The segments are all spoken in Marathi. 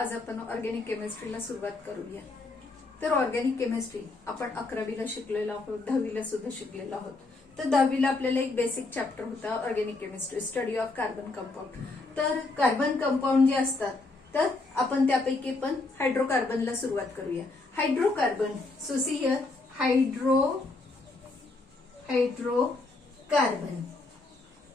आज आपण ऑर्गॅनिक केमिस्ट्रीला सुरुवात करूया. तर ऑर्गॅनिक केमिस्ट्री आपण 11वीला शिकलेलो आहोत, 10वीला सुद्धा शिकलेलो आहोत. तर 10वीला आपल्याला एक बेसिक चॅप्टर होता organic chemistry, study of carbon compound. तर कार्बन कंपाऊंड जे असतात तर आपण त्यापैकी पण हायड्रोकार्बनला सुरुवात करूया. Hydrocarbon, so see here hydrocarbon.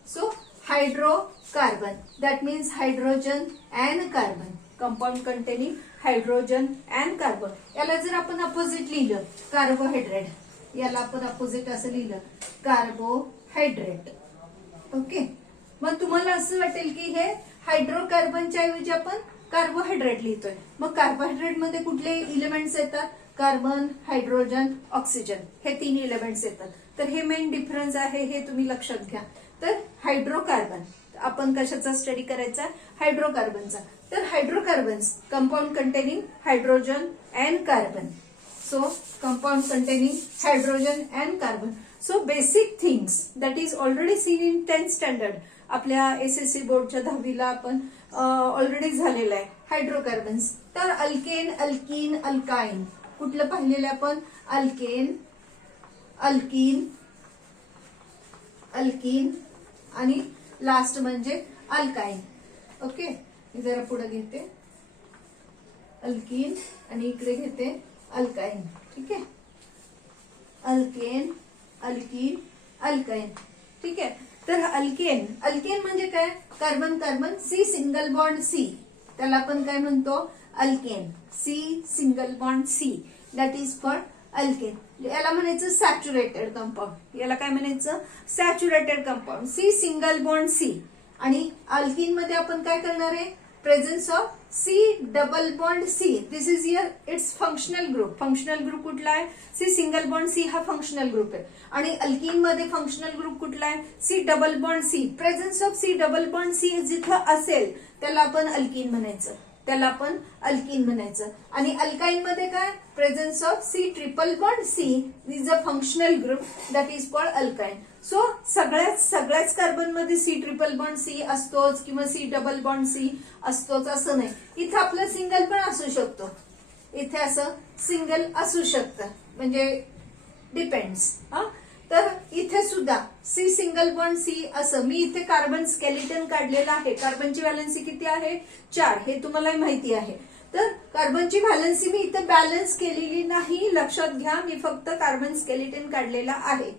So hydrocarbon, that means hydrogen and carbon, compound containing hydrogen and carbon. याला जर आपण अपोजिट लिहिलं कार्बोहायड्रेट, याला आपण अपोजिट असं लिहिलं कार्बोहायड्रेट. ओके, मग तुम्हाला असं वाटेल की हे हायड्रोकार्बनच्या ऐवजी आपण कार्बोहायड्रेट लिहितोय. मग कार्बोहायड्रेट मध्ये कुठले इलेमेंट्स येतात? कार्बन, हायड्रोजन, ऑक्सिजन, हे 3 इलेमेंट्स येतात. तर हे मेन डिफरन्स आहे, हे तुम्ही लक्षात घ्या. तर हायड्रोकार्बन आपण कशाचा स्टडी करायचा? हायड्रोकार्बनचा. तर hydrocarbons compound containing hydrogen and carbon. So compound containing hydrogen and carbon. So basic things that is already seen in 10th standard. आपल्या एसएससी बोर्डच्या 10वीला आपण ऑलरेडी झालेला आहे हायड्रोकार्बन्स. तर अल्केन, अल्कीन, अल्काइन, कुठलं पाहिलेलं आपण? अल्केन, अल्कीन, अल्कीन आणि लास्ट म्हणजे अल्काइन. ओके, मी जरा पुढे घेते अल्कीन आणि इकडे घेते अल्काइन. ठीक आहे, अल्केन, अल्कीन, अल्काइन. ठीक आहे. तर अल्केन, अल्केन म्हणजे काय? Carbon carbon C single bond C, त्याला आपण काय म्हणतो? Alkane. C single bond C, that is called alkane. याला म्हणायचं सॅच्युरेटेड कंपाऊंड. याला काय म्हणायचं? Saturated compound. C single bond C. आणि अल्कीन मध्ये आपण काय करणार आहे? Presence of C double bond C. This is your it's functional group. Functional group कुठला आहे? सी सिंगल बॉन्ड सी हा फंक्शनल ग्रुप आहे. आणि अल्कीन मध्ये फंक्शनल ग्रुप कुठला आहे? C double bond C. Presence of C double bond C जिथं असेल त्याला आपण अल्कीन म्हणायचं, त्याला आपण अल्कीन म्हणायचं. आणि अल्काइन मध्ये काय? Presence of C triple bond C is a functional group, that is called alkyne. So सगळ्याच कार्बन मध्ये सी ट्रिपल बॉन्ड सी असतोच किंवा सी डबल बॉन्ड सी असतोच असं नाही. इथं आपलं सिंगल पण असू शकतो, इथे असं सिंगल असू शकतं, म्हणजे डिपेंड्स. तर इथे सुद्धा सी सिंगल बॉन्ड सी असं. मी इथे कार्बन स्केलेटन काढलेलं आहे. कार्बनची व्हॅलन्सी किती आहे? 4. हे तुम्हाला माहिती आहे. तर कार्बनची व्हॅलन्सी मी इथे बॅलन्स केलेली नाही, लक्षात घ्या. मी फक्त कार्बन स्केलेटन काढलेला आहे.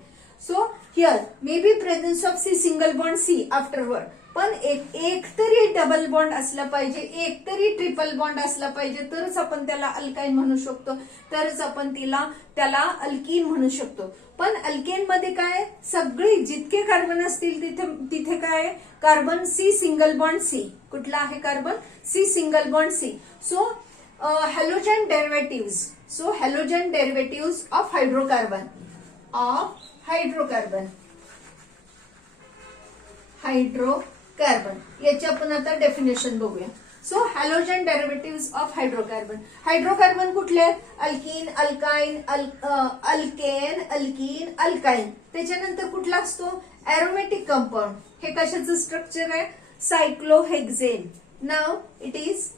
So here may be presence of C single bond C afterward. पण एक तरी डबल बॉन्ड असला पाहिजे, एक तरी ट्रिपल बॉन्ड असला पाहिजे, तरच आपण त्याला अल्काइन म्हणू शकतो, तरच आपण त्याला अल्कीन म्हणू शकतो. पण अल्केन मध्ये काय? सगळे जितके कार्बन असतील तिथे काय? Carbon C single bond C. कुठला आहे कार्बन? C single bond C. So halogen derivative. So halogen derivative of hydrocarbon, hydrocarbon याची आपण आता डेफिनेशन बघूया. So halogen derivative of hydrocarbon. Hydrocarbon कुठले? Alkene, alkyne, alkane, alkene, alkyne. त्याच्यानंतर कुठला असतो? Aromatic compound. हे कशाचं स्ट्रक्चर आहे? सायक्लोहेक्झेन. नाव इट इज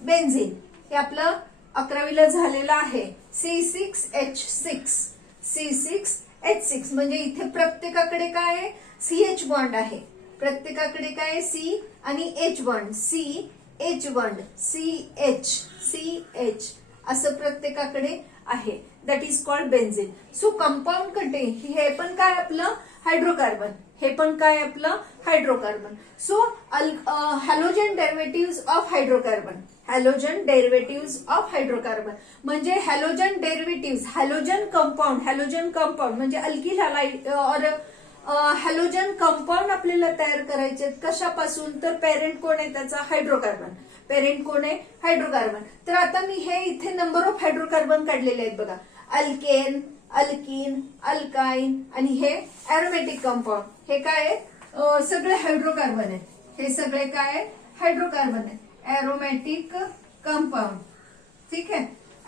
बेन्झीन. हे आपलं 11वीला झालेलं आहे. C6H6. C6H6 म्हणजे इथे प्रत्येकाकडे काय आहे? CH बॉन्ड आहे. प्रत्येकाकडे काय? सी आणि H bond. C H bond, CH असं प्रत्येकाकडे आहे. That is called benzene. So compound contain, हे पण काय आपलं? हायड्रोकार्बन. हे पण काय आपलं? Hydrocarbon. So halogen derivative of hydrocarbon. Halogen derivative of hydrocarbon म्हणजे हॅलोजन डेरिव्हेटिव्ह, हॅलोजन कंपाऊंड म्हणजे अल्किल हॅलाइड और हॅलोजन कंपाऊंड आपल्याला तयार करायचे. कशापासून? तर पेरेंट कोण आहे त्याचा? हायड्रोकार्बन. पेरेंट कोण आहे? हायड्रोकार्बन. तर आता मी हे इथे नंबर ऑफ हायड्रोकार्बन काढलेले आहेत बघा. अल्केन, अल्कीन, अल्काइन आणि हे एरोमॅटिक कंपाऊंड. हे काय आहे? सगळे हायड्रोकार्बन आहेत. हे सगळे काय आहे? हायड्रोकार्बन आहे. एरोमॅटिक कंपाऊंड. ठीक आहे.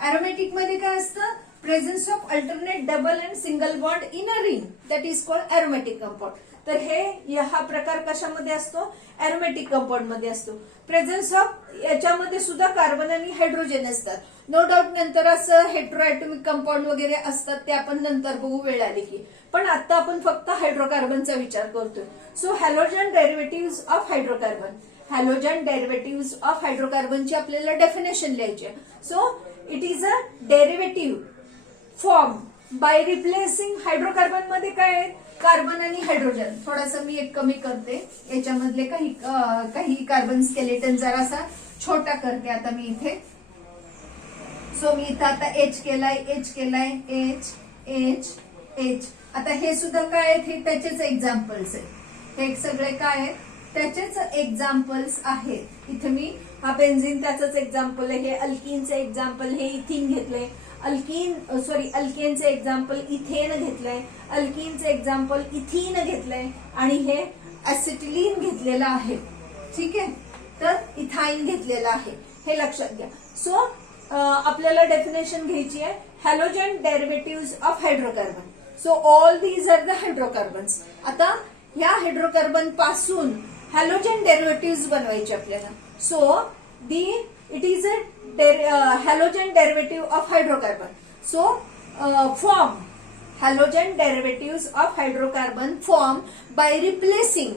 एरोमॅटिक मध्ये काय असतं? presence of alternate double and single bond in a ring that is called aromatic compound. तर हे हा प्रकार कशामध्ये असतो? अरोमॅटिक कंपाऊंड मध्ये असतो. प्रेझन्स ऑफ याच्यामध्ये सुद्धा कार्बन आणि हायड्रोजन असतात. नो डाऊट नंतर असं हेट्रोएटॉमिक कंपाऊंड वगैरे असतात ते आपण नंतर बघू वेळ आली की, पण आता आपण फक्त हायड्रोकार्बनचा विचार करतोय. So halogen derivative of hydrocarbon, halogen derivative of हायड्रोकार्बनची आपल्याला डेफिनेशन लिहायची आहे. So it is a derivative form by replacing. Hydrocarbon मध्ये काय आहे? कार्बन आणि हायड्रोजन. थोडासा मी एक कमी करते, याच्यामधले काही कार्बन स्केलेटन जरासा छोटा करते आता मी इथे. सो मी इथं आता एच केलाय, एच. आता हे सुद्धा काय आहेत? हे त्याचेच एक्झाम्पल्स आहेत. हे सगळे काय आहेत? त्याचेच एक्झाम्पल्स आहेत. इथे मी हा बेन्झिन त्याचंच एक्झाम्पल आहे. हे अल्किनचे एक्झाम्पल हे इथिन घेतलंय. अल्केनचे एक्झाम्पल इथेन घेतलंय. अल्किनचे एक्झाम्पल इथिन घेतलंय आणि हे ऍसिटिलीन घेतलेलं आहे. ठीक आहे, तर इथाईन घेतलेलं आहे, हे लक्षात घ्या. सो आपल्याला डेफिनेशन घ्यायची आहे halogen derivative of hydrocarbon. So all these are the hydrocarbons. आता ह्या हायड्रोकार्बन पासून हॅलोजन डेरिव्हेटिव्ह बनवायचे आपल्याला. So it is a halogen derivative of hydrocarbon. So form halogen derivatives of hydrocarbon formed by replacing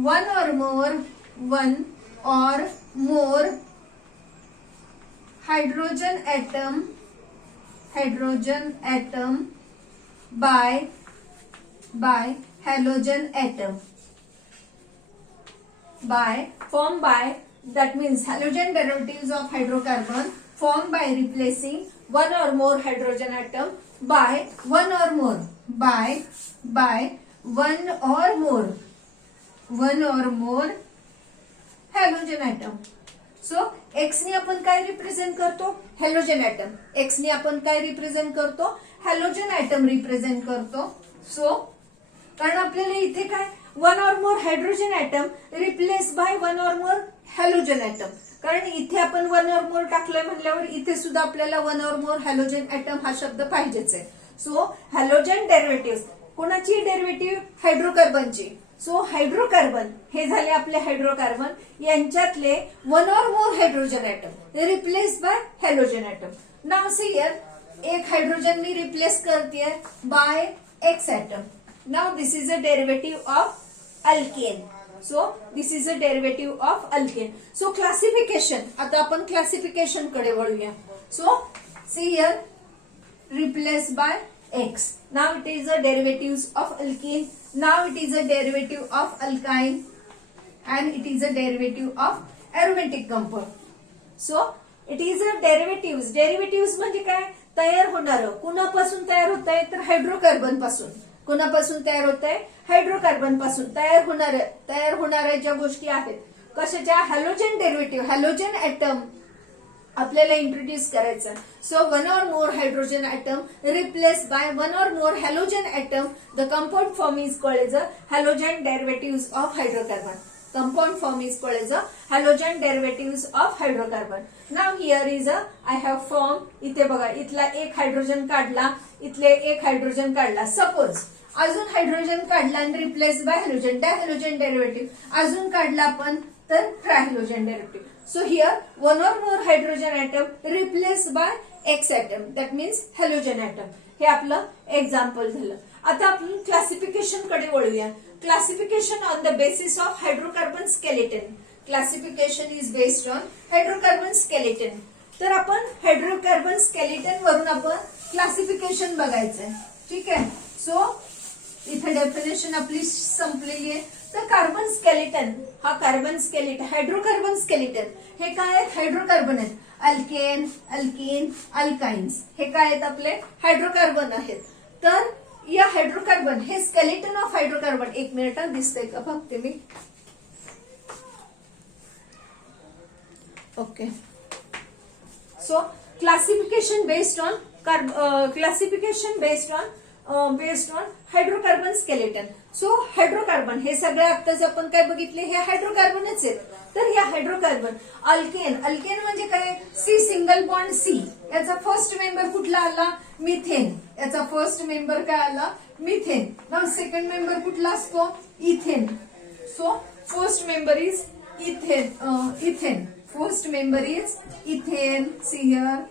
one or more hydrogen atom by halogen atom formed by, that means halogen derivatives of hydrocarbon formed by replacing one or more hydrogen atom by one or more halogen atom. So x ने आपण काय रिप्रेझेंट करतो? Halogen atom. एक्स ने आपण काय रिप्रेझेंट करतो? हॅलोजन ऍटम रिप्रेझेंट करतो. सो कारण आपल्याला इथे काय one or more hydrogen atom replace by one or more halogen atom. कारण इथे आपण वन ऑर मोर टाकलंय म्हणल्यावर इथे सुद्धा आपल्याला one or more halogen atom हा शब्द पाहिजेच आहे. सो हॅलोजन डेरिव्हेटिव्ह कोणाची? डेरिव्हेटिव्ह हायड्रोकार्बनची. सो हायड्रोकार्बन हे झाले आपले हायड्रोकार्बन, यांच्यातले one or more hydrogen atom replace by halogen atom. Now see here, एक हायड्रोजन मी रिप्लेस करते by X atom. Now this is a derivative of alkane. So this is a derivative of alkane. So classification, आता आपण क्लासिफिकेशन कडे वळूया. So see here, replaced by X. Now it is a derivatives of alkene. Now it is a derivative of alkyne and it is a derivative of aromatic compound. So it is a derivatives. Derivatives म्हणजे काय? तयार होणार. कुणापासून तयार होत आहे? तर हायड्रोकार्बन पासून. कुणापासून तयार होत आहे? हायड्रोकार्बन पासून तयार होणाऱ्या ज्या गोष्टी आहेत कशाच्या? हॅलोजन डेरिव्हेटिव्ह, हॅलोजन ऍटम आपल्याला इंट्रोड्यूस करायचं. So one or more hydrogen atom replace by one or more halogen atom. The compound form is called as a halogen derivative of hydrocarbon. Compound form is called as a halogen derivative of hydrocarbon. Now here is a I have form. इथे बघा, इथला एक हायड्रोजन काढला, इथले एक हायड्रोजन काढला. सपोज अजून हायड्रोजन काढला आणि रिप्लेस बाय हॅलोजन, डायहॅलोजन डेरिव्हेटिव्ह अजून काढला आपण तर ट्रायहॅलोजन derivative. So here one or more hydrogen atom replaced by X atom, that means halogen atom. हे आपलं एक्झाम्पल झालं. आता आपण क्लासिफिकेशन कडे वळूया. Classification on the basis of hydrocarbon skeleton. Classification is based on hydrocarbon skeleton. तर आपण हायड्रोकार्बन स्केलेटन वरून आपण क्लासिफिकेशन बघायचंय. ठीक आहे. सो इथे डेफिनेशन आपली संपलेली आहे. तर कार्बन स्केलेटन, हा कार्बन स्केलेटन, हायड्रोकार्बन स्केलेटन हे काय आहेत? हायड्रोकार्बन आहेत. अल्केन, अल्कीन, अल्काइन्स हे काय आहेत? आपले हायड्रोकार्बन आहेत. तर या हायड्रोकार्बन हे स्केलेटन ऑफ हायड्रोकार्बन, एक मिनिट दिसतंय का बघते मी. Okay. So classification based on based on hydrocarbon skeleton. So hydrocarbon हे सगळे आत्ताच आपण काय बघितले, हे हायड्रोकार्बनच आहेत. तर हे हायड्रोकार्बन अल्केन, अल्केन म्हणजे काय, सी सिंगल बॉन्ड सी. याचा फर्स्ट मेंबर कुठला आला, मिथेन. याचा फर्स्ट मेंबर काय आला, मिथेन. नाउ सेकंड मेंबर कुठला असतो, ethane. So first member is ethane. First member is ethane. See here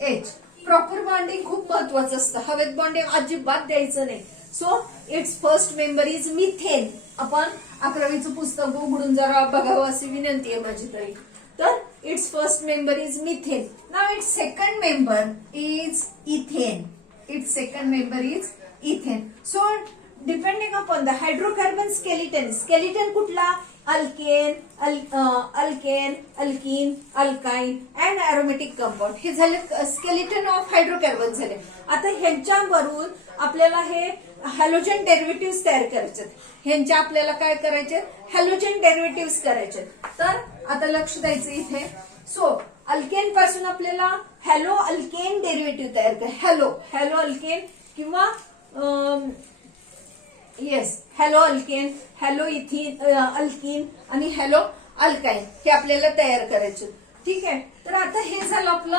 H. Proper bonding खूप महत्वाचं असतं. हवेत बॉन्डिंग अजिबात द्यायचं नाही. So it's first member is methane. आपण 11वीचं पुस्तक उघडून जरा बघावं अशी विनंती आहे माझी तरी. तर its first member is methane. Now its second member is ethane. Its second member is ethane. So depending upon the hydrocarbon skeleton, skeleton कुठला, alkane, alkene, alkyne and aromatic compound. हे झाले स्केलेटन ऑफ हायड्रोकार्बन झाले. आता ह्यांच्यावरून आपल्याला हे हॅलोजन डेरिव्हेटिव्ह तयार करायचे. ह्यांच्या आपल्याला काय करायचे, हॅलोजन डेरिव्हेटिव्ह करायचे. तर आता लक्ष द्यायचं इथे. सो अल्केन पासून आपल्याला हॅलो अल्केन डेरिव्हेटिव्ह तयार करायचे. हॅलो अल्केन किंवा yes hello alkane, halo alkyne आणि हॅलो अल्काइन हे आपल्याला तयार करायचे. ठीक आहे. तर आता हे झालं आपलं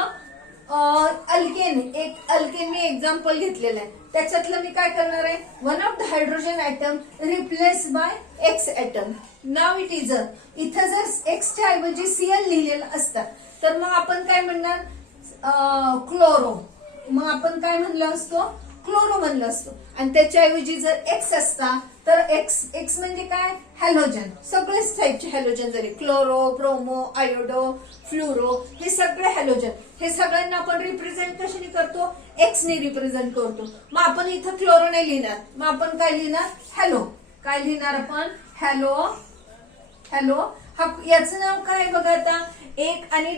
अल्केन. एक अल्केन मी एक्झाम्पल घेतलेलं आहे. त्याच्यातलं मी काय करणार आहे, one of the hydrogen atom replace by X atom. Now it is इथं जर एक्सच्या ऐवजी सीएल लिहिलेलं असतं तर मग आपण काय म्हणणार, क्लोरो. मग आपण काय म्हणलं असतो, क्लोरो म्हणलं असतो. आणि त्याच्याऐवजी जर एक्स असता तर एक्स म्हणजे काय, हॅलोजन. सगळेच टाईपचे हॅलोजन जरी क्लोरो, ब्रोमो, आयोडो, फ्लुरो हे सगळे हॅलोजन. हे सगळ्यांना आपण रिप्रेझेंट कशाने करतो, एक्सने रिप्रेझेंट करतो. मग आपण इथं क्लोरो नाही लिहिणार, मग आपण काय लिहिणार, हॅलो. काय लिहिणार आपण, हॅलो. याचं नाव काय बघा आता, 1 आणि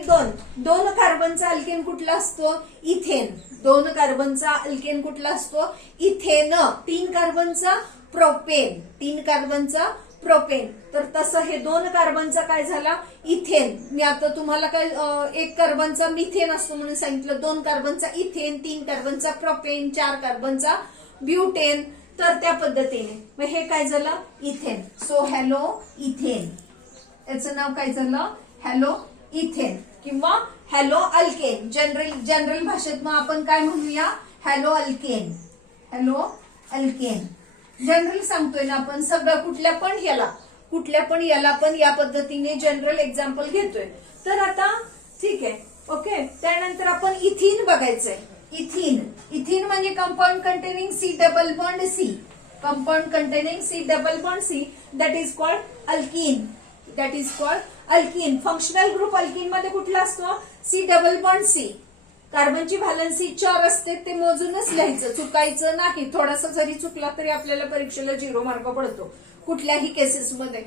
2 कार्बनचा अल्केन कुठला असतो, इथेन. 2 कार्बनचा अल्केन कुठला असतो, इथेन. 3 कार्बनचा प्रोपेन. तर तसं हे 2 कार्बनचा काय झाला, इथेन. मी आता तुम्हाला काय 1 कार्बनचा मिथेन असतो म्हणून सांगितलं. 2 कार्बनचा इथेन, 3 कार्बनचा प्रोपेन, 4 कार्बनचा ब्युटेन. तर त्या पद्धतीने मग हे काय झालं, इथेन. So hello ethane. याचं नाव काय झालं, हॅलो इथेन किंवा हॅलो अल्केन. जनरल भाषेत मग आपण काय म्हणूया, हॅलो अल्केन. जनरल सांगतोय ना आपण, सगळं कुठल्या पण याला पण या पद्धतीने जनरल एक्झाम्पल घेतोय. तर आता ठीक आहे, ओके. त्यानंतर आपण इथीन बघायचंय. इथीन म्हणजे compound containing C double bond C. Compound containing C double bond C, that is called alkene. Functional group alkene मध्ये कुठला असतो, C डबल बॉन्ड C. कार्बनची व्हॅलन्सी 4 असते, ते मोजूनच लिहायचं, चुकायचं नाही. थोडासा जरी चुकला तरी आपल्याला परीक्षेला 0 मार्क पडतो. कुठल्याही केसेसमध्ये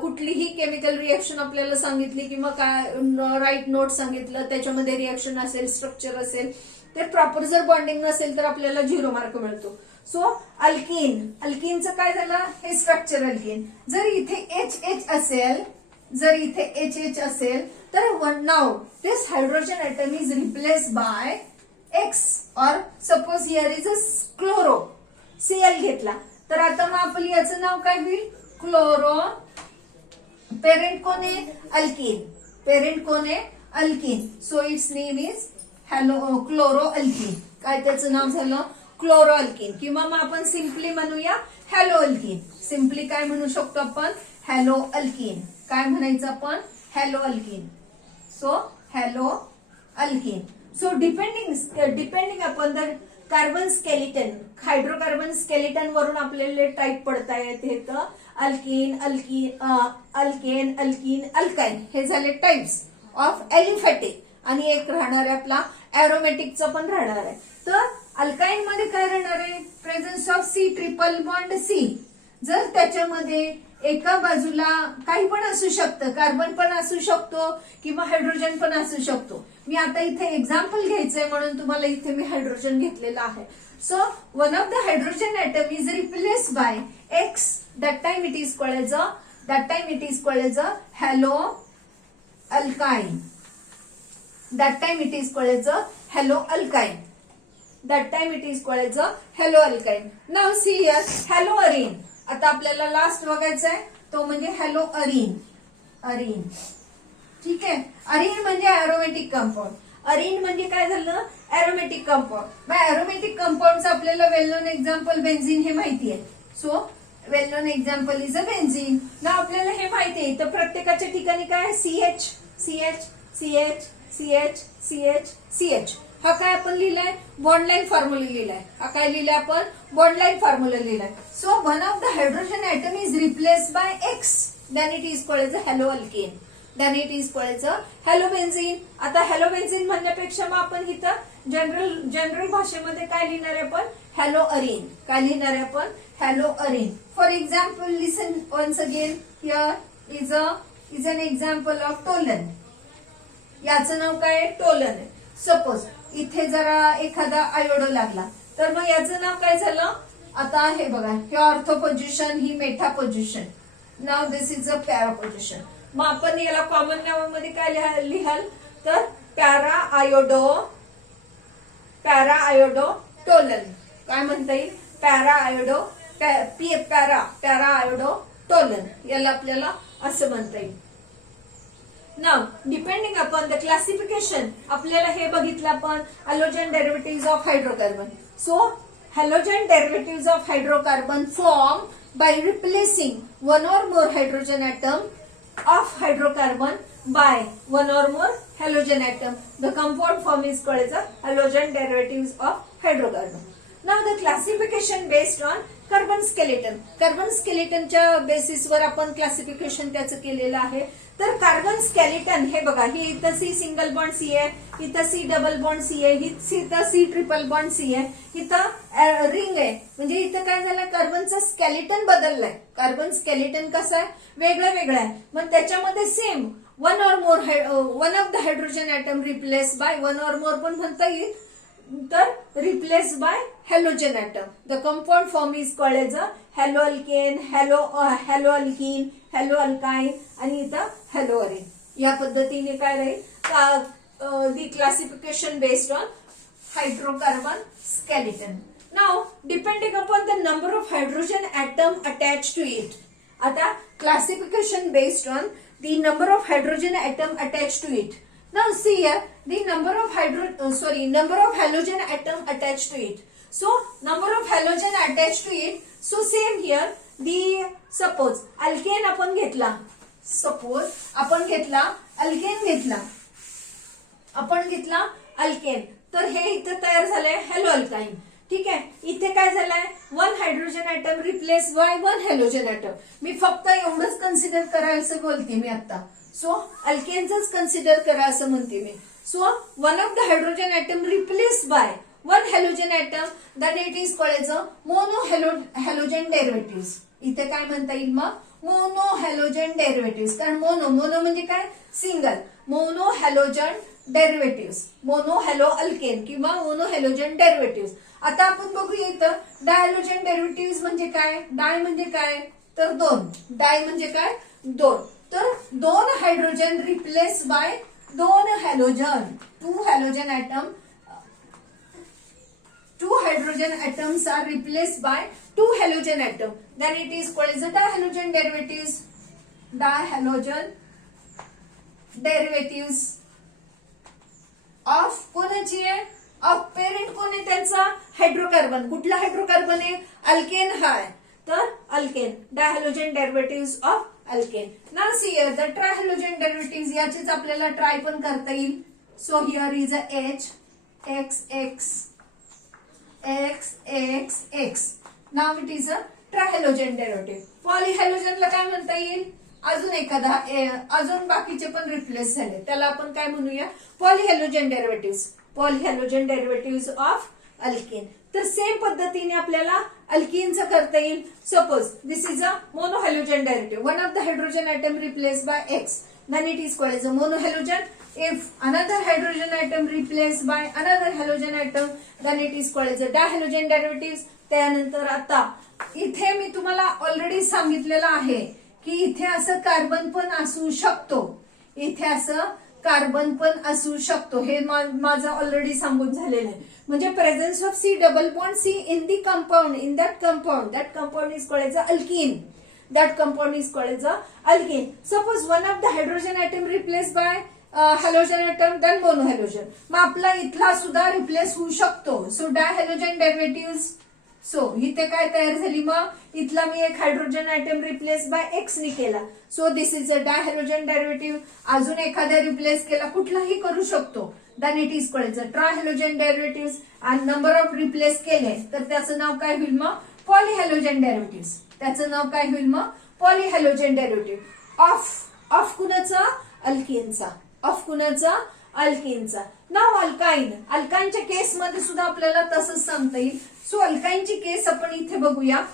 कुठलीही केमिकल रिएक्शन आपल्याला सांगितली किंवा काय राईट नोट सांगितलं, त्याच्यामध्ये रिएक्शन असेल, स्ट्रक्चर असेल, ते प्रॉपर जर बॉन्डिंग नसेल तर आपल्याला 0 मार्क मिळतो. सो अल्कीनचं काय झालं, हे स्ट्रक्चर अल्कीन. जर इथे HH असेल तर नाव this hydrogen atom is replace by x. और suppose here is a chloro, Cl घेतला तर आता मग आपलं याचं नाव काय होईल, क्लोरो. पेरेंट कोण आहे, alkyne. So it's name is chloro alkyne. काय त्याचं नाव झालं, क्लोरो अल्कीन. किंवा मग आपण सिम्पली म्हणूया हॅलो अल्कीन. सिम्पली काय म्हणू शकतो आपण, हॅलो अल्कीन. काय म्हणायचं आपण, hello alkyne. So hello alkyne. So depending upon the carbon skeleton, hydrocarbon skeleton वरून आपल्याला टाईप पडता येते. अल्कीन, अल्केन, अल्काइन हे झाले टाइप्स ऑफ एलिफॅटिक. आणि एक राहणार आहे आपला एरोमॅटिकचा पण राहणार आहे. तर अल्काइन मध्ये काय राहणार आहे, presence of C triple bond C. जर त्याच्यामध्ये एका बाजूला काही पण असू शकतं, कार्बन पण असू शकतो किंवा हायड्रोजन पण असू शकतो. मी आता इथे एक्झाम्पल घ्यायचंय म्हणून तुम्हाला इथे मी हायड्रोजन घेतलेलं आहे. So one of the hydrogen atom is replace by X. That time it is called as halo alkyne. That time it is called as a halo alkyne. That time it is called as a halo alkyne. Now see here halo arene. आता आपल्याला लास्ट बघायचं आहे तो म्हणजे हॅलो अरीन. अरीन ठीक आहे. अरीन म्हणजे अरोमॅटिक कंपाऊंड. अरीन म्हणजे काय झालं अरोमॅटिक कंपाऊंड. मग अरोमॅटिक कंपाऊंडचं आपल्याला वेल नोन एक्झाम्पल बेन्झीन हे माहिती आहे. So well non example is a benzene. ना आपल्याला हे माहिती आहे तर प्रत्येकाच्या ठिकाणी काय CH CH CH CH CH CH हा काय आपण लिहिलाय बॉन्डलाईन फॉर्म्युला लिहिलाय. हा काय लिहिलाय आपण बॉन्डलाईन फॉर्म्युला लिहिलाय. So one of the hydrogen atom is replace by X then it is called as a halo alkane. Then it is called as a halo benzene. आता हॅलो बेन्झीन म्हणण्यापेक्षा मग आपण इथं जनरल भाषेमध्ये काय लिहिणार आहे आपण हॅलो अरीन. काय लिहिणार आहे आपण halo arene. For example listen once again here is an example of toluene. याचं नाव काय टोलन आहे. सपोज इथे जरा एखादा आयोडो लागला तर मग याचं नाव काय झालं. आता हे बघा हे ऑर्थो पोझिशन ही meta position. Now this is a para position. मग आपण याला कॉमन नाउन मध्ये काय लिहाल तर पॅरा आयोडो टोलन. काय म्हणता येईल पॅरा आयोडो टोलन. याला आपल्याला असं म्हणता येईल. Now depending upon the classification आपल्याला हे बघितलं आपण halogen derivative of hydrocarbon. So halogen derivative of hydrocarbon form by replacing one or more hydrogen atom of hydrocarbon by one or more halogen atom. The compound form is called as a halogen derivatives of hydrocarbon. Now the classification based on carbon skeleton. Carbon स्केलेटनच्या बेसिसवर आपण क्लासिफिकेशन त्याचं केलेलं आहे. तर कार्बन स्केलेटन हे बघा ही इथं C सिंगल बॉन्ड C आहे, इथं C डबल बॉन्ड C आहे, इथं C ट्रिपल बॉन्ड C आहे, इथं रिंग आहे. म्हणजे इथं काय झालं कार्बनचं स्केलेटन बदललंय. कार्बन स्केलेटन कसं आहे वेगळं वेगळं आहे. मग त्याच्यामध्ये same one of the hydrogen atom replace by one or more पण म्हणता येईल तर replace by halogen atom. The compound form is called as a halo alkane, halo alkene, halo alkyne आणि इथं हॅलो अरीन. या पद्धतीने काय राहील the classification based on hydrocarbon skeleton. Now depending upon the number of hydrogen atom attach to it. आता classification based on the number of hydrogen atom attach to it. Now see here the number of halogen atom attached to it. So number of halogen attached to it. So same here suppose alkane आपण घेतला. आपण घेतला अल्केन तर हे इथं तयार झालंय हॅलो अल्काइन. ठीक आहे. इथे काय झालंय one hydrogen atom replace by one halogen atom. मी फक्त एवढंच कन्सिडर करायचं बोलते मी आता. सो अल्केनच कन्सिडर करा असं म्हणते मी. So one of the hydrogen atom replace by one halogen atom that it is called as a mono halogen derivative. इथे काय म्हणता येईल मग मोनो हॅलोजन डेरिव्हेटिव्ह. कारण मोनो म्हणजे काय single. Mono halogen derivative, mono halo alkane किंवा मोनो हॅलोजन डेरिव्हेटिव्ह. आता आपण बघूया इथं डायहॅलोजन डेरिव्हेटिव्ह म्हणजे काय. डाय म्हणजे काय तर दोन. डाय म्हणजे काय दोन. तर दोन हायड्रोजन रिप्लेस बाय दोन halogen. Two hydrogen atoms are replaced by two halogen atom. Then it is called as a dihalogen derivatives. Dihalogen derivatives of कोणाची आहे ऑफ पेरेंट कोण आहे त्यांचा हायड्रोकार्बन. कुठला हायड्रोकार्बन आहे अल्केन हा आहे तर alkane. Dihalogen derivative of alkane. Now see here the trihalogen derivative याचेच आपल्याला ट्राय पण करता येईल. So here is a H X X X X X. Now it is a trihalogen derivative. पॉलीहॅलोजनला काय म्हणता येईल अजून एखादा अजून बाकीचे पण रिप्लेस झाले त्याला आपण काय म्हणूया polyhalogen derivative. Polyhalogen derivative of alkane. तर सेम पद्धतीने आपल्याला अल्कीनचं करता येईल. Suppose this is a monohalogen derivative. One of the hydrogen atom replace by X then it is called as a monohalogen. If another hydrogen atom replaced by another halogen atom then it is called as a dihalogen derivatives. त्यानंतर आता इथे मी तुम्हाला ऑलरेडी सांगितलेलं आहे की इथे असं कार्बन पण असू शकतो. इथे असं कार्बन पण असू शकतो. हे माझं ऑलरेडी सांगून झालेलं आहे. म्हणजे presence of C double bond C in the compound, in that compound is called as a alkene. That compound is called as a alkene. Suppose one of the hydrogen atom replaced by halogen atom, then monohalogen. मग आपला इथला सुद्धा रिप्लेस होऊ शकतो. So डायहॅलोजन derivative. सो इथे काय तयार झाली, मग इथला मी एक hydrogen atom replace by X ने केला. So this is a dihalogen derivative. अजून एखाद्या रिप्लेस केला, कुठलाही करू शकतो. Then it is called as a trihalogen derivative. आणि नंबर ऑफ रिप्लेस केले तर त्याचं नाव काय होईल, मग पॉलीहॅलोजन डेरिव्हेटिव्ह. त्याचं नाव काय होईल, मग पॉलीहॅलोजन डेरिव्हेटिव्ह ऑफ कुणाचा, अल्केनचा. ऑफ कुणाचा, अल्केनचा. नाव अल्काईन. अल्काईनच्या केसमध्ये सुद्धा आपल्याला तसंच सांगता येईल. सो अल्काईनची केस आपण इथे बघूया.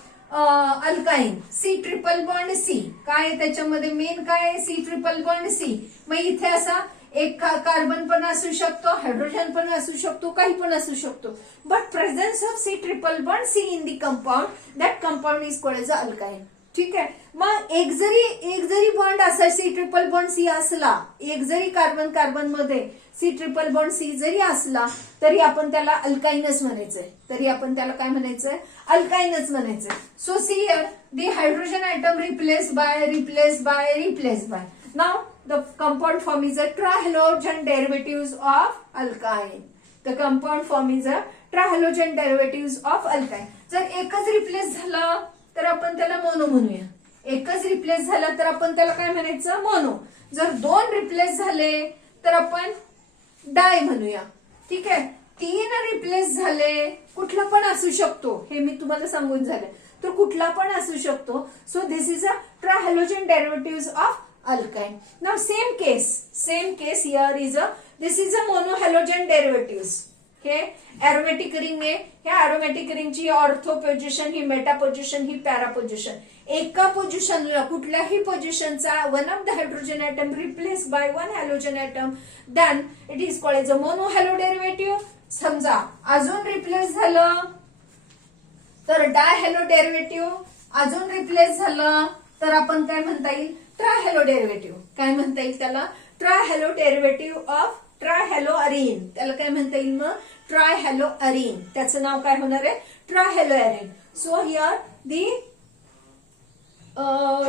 Alkyne C triple bond C. काय त्याच्यामध्ये मेन काय आहे, सी ट्रिपल बॉन्ड सी. मग इथे असा एक कार्बन पण असू शकतो, हायड्रोजन पण असू शकतो, काही पण असू शकतो. But presence of C triple bond C in the compound, that compound is called as alkyne. ठीक आहे. मग एक जरी बॉन्ड असा सी ट्रिपल बॉन्ड सी असला, एक जरी कार्बन मध्ये सी ट्रिपल बॉन्ड सी जरी असला, तरी आपण त्याला अल्काईनच म्हणायचंय. तरी आपण त्याला काय म्हणायचंय, अल्काईनच म्हणायचंय. So see here the hydrogen atom replace by. Now the compound form is a trihalogen derivatives of alkyne. The compound form is a trihalogen derivatives of alkyne. जर एकच रिप्लेस झाला तर आपण त्याला मोनो म्हणूया. एकच रिप्लेस झाला तर आपण त्याला काय म्हणायचं, मोनो. जर दोन रिप्लेस झाले तर आपण डाय म्हणूया. ठीक आहे. तीन रिप्लेस झाले, कुठला पण असू शकतो, हे मी तुम्हाला सांगून झाले, तर कुठला पण असू शकतो. So this is a trihalogen derivative of alkyne. Now same case here is this is a monohalogen derivatives. हे aromatic ring आहे. ह्या aromatic ring ची ऑर्थो पोझिशन, ही मेटा पोझिशन, ही पॅरा पोझिशन. एका पोझिशनला, कुठल्याही पोझिशनचा one of the hydrogen atom replace by one halogen atom, then it is called as a monohalo derivative. समजा अजून रिप्लेस झालं तर डायहॅलो डेरिव्हेटिव्ह. अजून रिप्लेस झालं तर आपण काय म्हणता येईल, ट्रायहॅलो डेरिव्हेटिव्ह. काय म्हणता येईल त्याला, ट्रायहॅलो डेरिव्हेटिव्ह ऑफ ट्रायहॅलो अरीन. त्याला काय म्हणता येईल, मग ट्रायहॅलो अरीन. त्याचं नाव काय होणार आहे, trihalo arene. So here the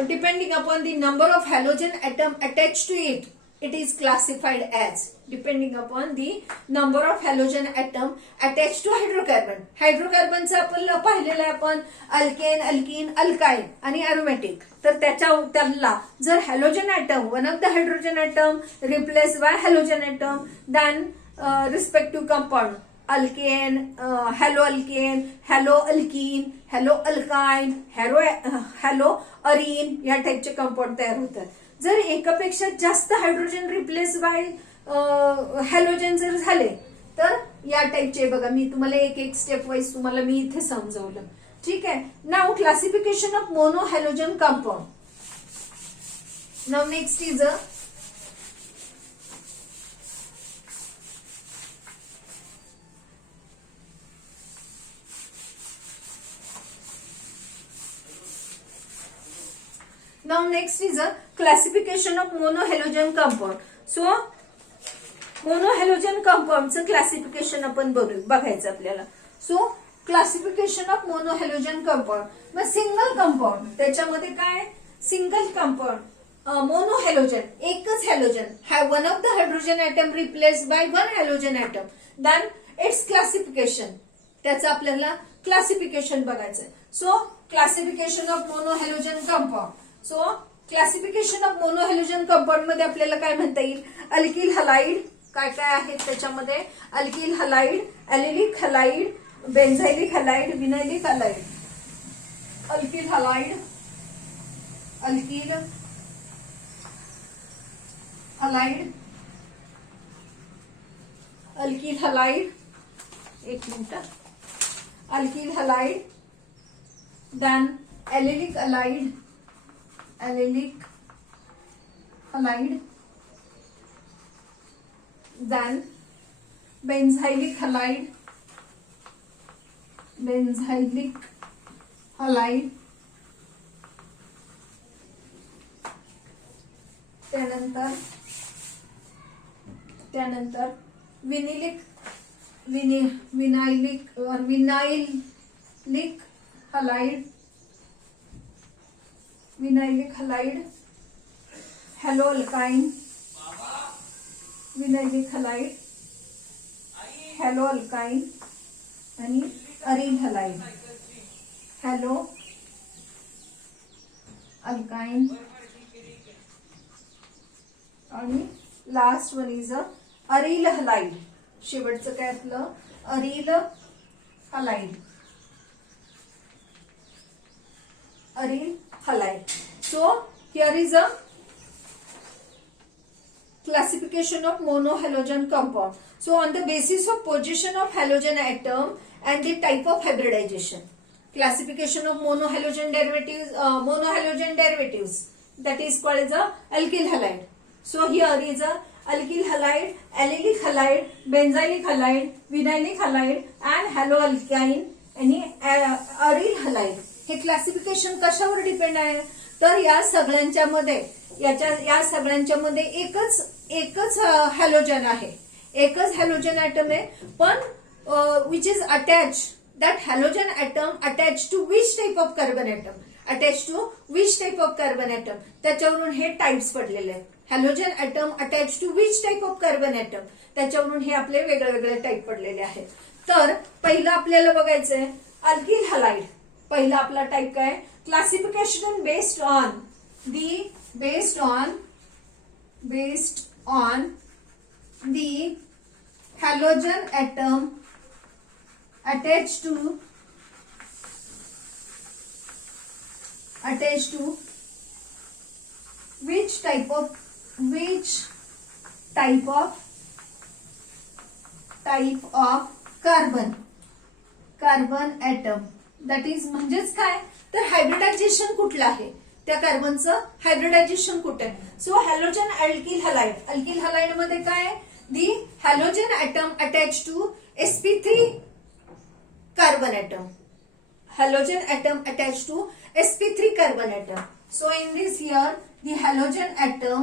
depending upon the number of halogen atom attach to it, it is classified as depending upon the number of halogen atom attached to hydrocarbon. हायड्रोकार्बनचं आपण पाहिलेलं आहे आपण, अल्केन, अल्कीन, अल्काईन आणि अरोमॅटिक. तर त्याला जर halogen atom, one of the hydrogen atom replace by halogen atom, then respective compound alkane, halo alkane, halo alkene, halo alkyne, halo arene, या टाईपचे कंपाऊंड तयार होतात. जर एकापेक्षा जास्त हायड्रोजन रिप्लेस बाय हॅलोजन जर झाले तर या टाईपचे, बघा मी तुम्हाला एक स्टेप वाईज तुम्हाला मी इथे समजवलं. ठीक आहे. Now classification of mono halogen compound. Now next is Now next is a classification of monohalogen compound. So monohalogen compound चं क्लासिफिकेशन आपण बघायचं आपल्याला. So classification of monohalogen compound. मग सिंगल कंपाऊंड, त्याच्यामध्ये काय, सिंगल कंपाऊंड मोनोहॅलोजन, एकच halogen, one of the hydrogen atom replace by one halogen atom, then its classification. त्याचं आपल्याला क्लासिफिकेशन बघायचं. So classification of monohalogen compound. So classification of monohalogen compound मध्ये आपल्याला काय म्हणता येईल, अल्किल हलाइड. काय काय आहेत त्याच्यामध्ये, alkyl halide, allylic halide, benzylic halide, vinylic halide. Alkyl halide, alkyl halide, alkyl halide, एक minute, alkyl halide, then allylic halide, allylic halide, then benzylic halide, benzylic halide, त्यानंतर त्यानंतर vinylic halide halo alkyne, vinylic halide halo alkyne आणि अरिल हलाइड, हॅलो अल्काइन आणि last one is aryl halide. शेवटचं काय आपलं aryl halide. Aryl halide. So here is a classification of monohalogen compound. So on the basis of position of halogen atom and the type of hybridization, classification of monohalogen derivatives, that is called as a alkyl halide. So here is a alkyl halide, allylic halide, benzylic halide, vinylic halide and haloalkyne आणि अरिल हलाइड. हे क्लासिफिकेशन कशावर डिपेंड आहे तर या सगळ्यांच्या मध्ये एकच हॅलोजन आहे, एकच हॅलोजन ॲटम आहे, पण which is attach, that halogen atom attach to which type of carbon atom, attach to which type of carbon atom, त्याच्यावरून हे टाइप्स पडलेले आहेत. Halogen atom attach to which type of carbon atom, त्याच्यावरून हे आपले वेगळे टाइप पडलेले आहेत. तर पहिलं आपल्याला बघायचंय अल्किल हलाइड. पहिला आपला टाइप काय, classification based on the halogen atom attached to which type of carbon atom. That is म्हणजेच काय तर हायब्रिडायझेशन कुठलं आहे, त्या कार्बनचं हायब्रिडायझेशन कुठे आहे. So halogen alkyl halide. Alkyl halide मध्ये काय, the halogen atom attach to sp3 carbon atom. Halogen atom attach to sp3 carbon atom. So in this here the halogen atom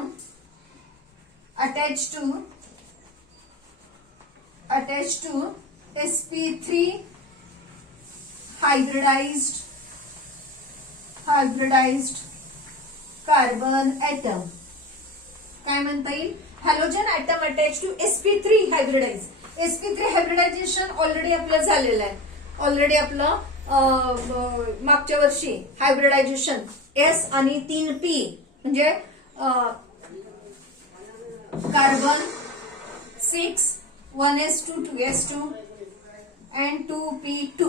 attach to sp3 hybridized carbon atom. काय म्हणता येईल, halogen atom attach to sp3 hybridize. sp3 hybridization already आपलं झालेलं आहे. ऑलरेडी आपलं मागच्या वर्षी हायब्रिडायझेशन S आणि 3p म्हणजे carbon 6 1s2 2s2 and 2p2.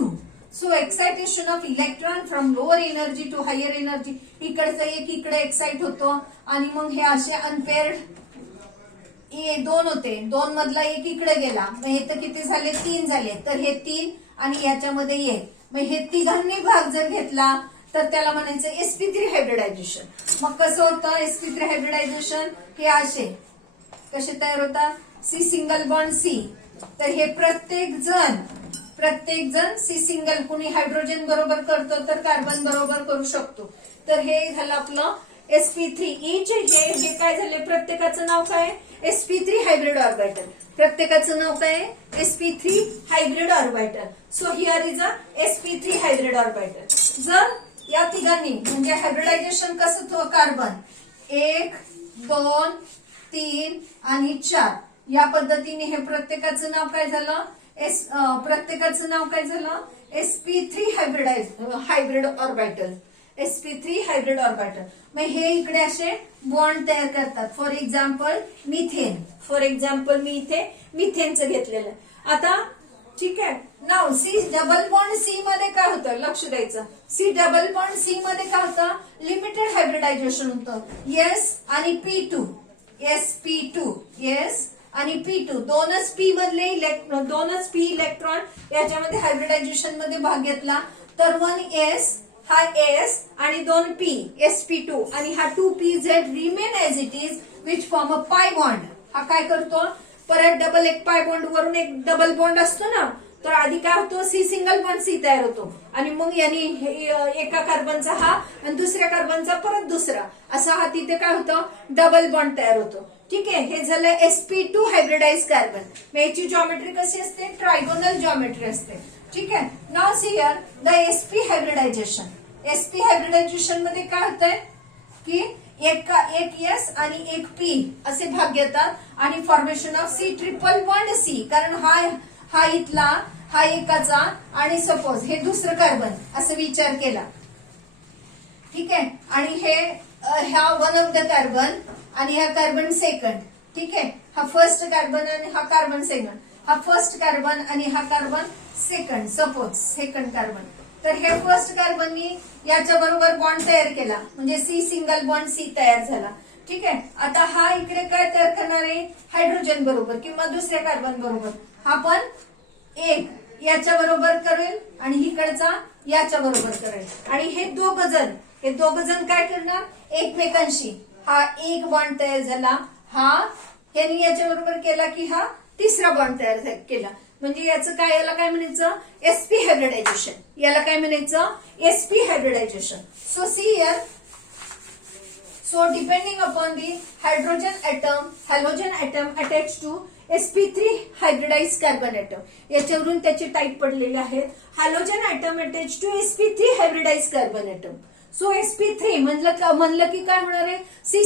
So excitation of electron from lower energy to higher energy. इकडचं एक इकडे एक्साइट होतो आणि मग हे असे अनपेअर्ड दोन होते, दोन मधला एक इकडे गेला, मग हे तर किती झाले, 3 झाले. तर हे 3 आणि याच्यामध्ये 1, मग हे तिघांनी भाग जर घेतला तर त्याला म्हणायचं sp3 हायब्रिडायझेशन. मग कसं होतं sp3 हायब्रिडायझेशन, हे असे कसे तयार होतात, C सिंगल बॉन्ड C. तर हे प्रत्येक जण सी सिंगल, कुणी हायड्रोजन बरोबर करतो तर कार्बन बरोबर करू शकतो. तर हे झालं आपलं sp3. इच हे काय झाले, प्रत्येकाचं नाव काय, sp3 हायब्रिड ऑर्बिटल. प्रत्येकाचं नाव काय, sp3 hybrid orbital. So here is a sp3 hybrid orbital. जर या तिघांनी म्हणजे हायब्रिडायझेशन कसं, कार्बन 1 2 3 आणि 4 या पद्धतीने हे प्रत्येकाचं नाव काय झालं, sp3 hybrid orbital. sp3 hybrid orbital. मग हे इकडे असे बॉन्ड तयार करतात. For example methane. मी इथे मिथेनचं घेतलेलं. आता ठीक आहे, now C double bond C मध्ये काय होतं, लक्ष द्यायचं. सी डबल बॉन्ड सी मध्ये काय होतं, लिमिटेड हायब्रिडायझेशन होतं. S आणि P2, sp2 S आणि P2 दोनच P इलेक्ट्रॉन याच्यामध्ये हायब्रिडायझेशन मध्ये भाग घेतला. तर 1s हा S आणि 2p sp2 आणि हा 2pz remain as it is which form a pi bond. हा काय करतो, परत डबल एक पाय बॉन्ड वरून एक डबल बॉन्ड असतो ना, तर आधी काय होतो, C सिंगल बॉन्ड C तयार होतो आणि मग यांनी एका कार्बनचा हा आणि दुसऱ्या कार्बनचा परत दुसरा, असा हा तिथे काय होतं, डबल बॉन्ड तयार होतो. ठीक आहे. हे झालं sp2 हायब्रिडाइज कार्बन. मग याची जॉमेट्री कशी असते? ट्रायगोनल जॉमेट्री असते. ठीक आहे. Now see here the sp hybridization. sp hybridization मध्ये काय होतंय की एक S आणि एक P असे भाग येतात आणि formation of C triple bond C. कारण हा इथला, हा एकाचा आणि सपोज हे दुसरं कार्बन असं विचार केला. ठीक आहे. आणि हे ह्या वन ऑफ द कार्बन आणि हा कार्बन सेकंड. ठीक आहे. हा फर्स्ट कार्बन आणि हा कार्बन सेकंड. हा फर्स्ट कार्बन आणि हा carbon second. Suppose second carbon. तर हे फर्स्ट कार्बननी याच्या बरोबर बॉन्ड तयार केला म्हणजे C सिंगल बॉन्ड C तयार झाला. ठीक आहे. आता हा इकडे काय तयार करणार आहे? हायड्रोजन बरोबर किंवा दुसऱ्या कार्बन बरोबर. हा पण एक याच्या बरोबर करेल आणि इकडचा याच्या बरोबर करेल. आणि हे दोघ जण काय करणार? एकमेकांशी. हा एक बॉन्ड तयार झाला. हा यांनी याच्या बरोबर केला की हा तिसरा बॉन्ड तयार केला. म्हणजे याचं काय, याला काय म्हणायचं? sp hybridisation. याला काय म्हणायचं? sp hybridisation. So see here. So depending upon the halogen atom attached to sp3 hybridized carbon atom. याच्यावरून त्याचे टाईप पडलेले आहेत. halogen atom attached to sp3 hybridized carbon atom. So sp3 म्हणलं की काय होणार आहे? C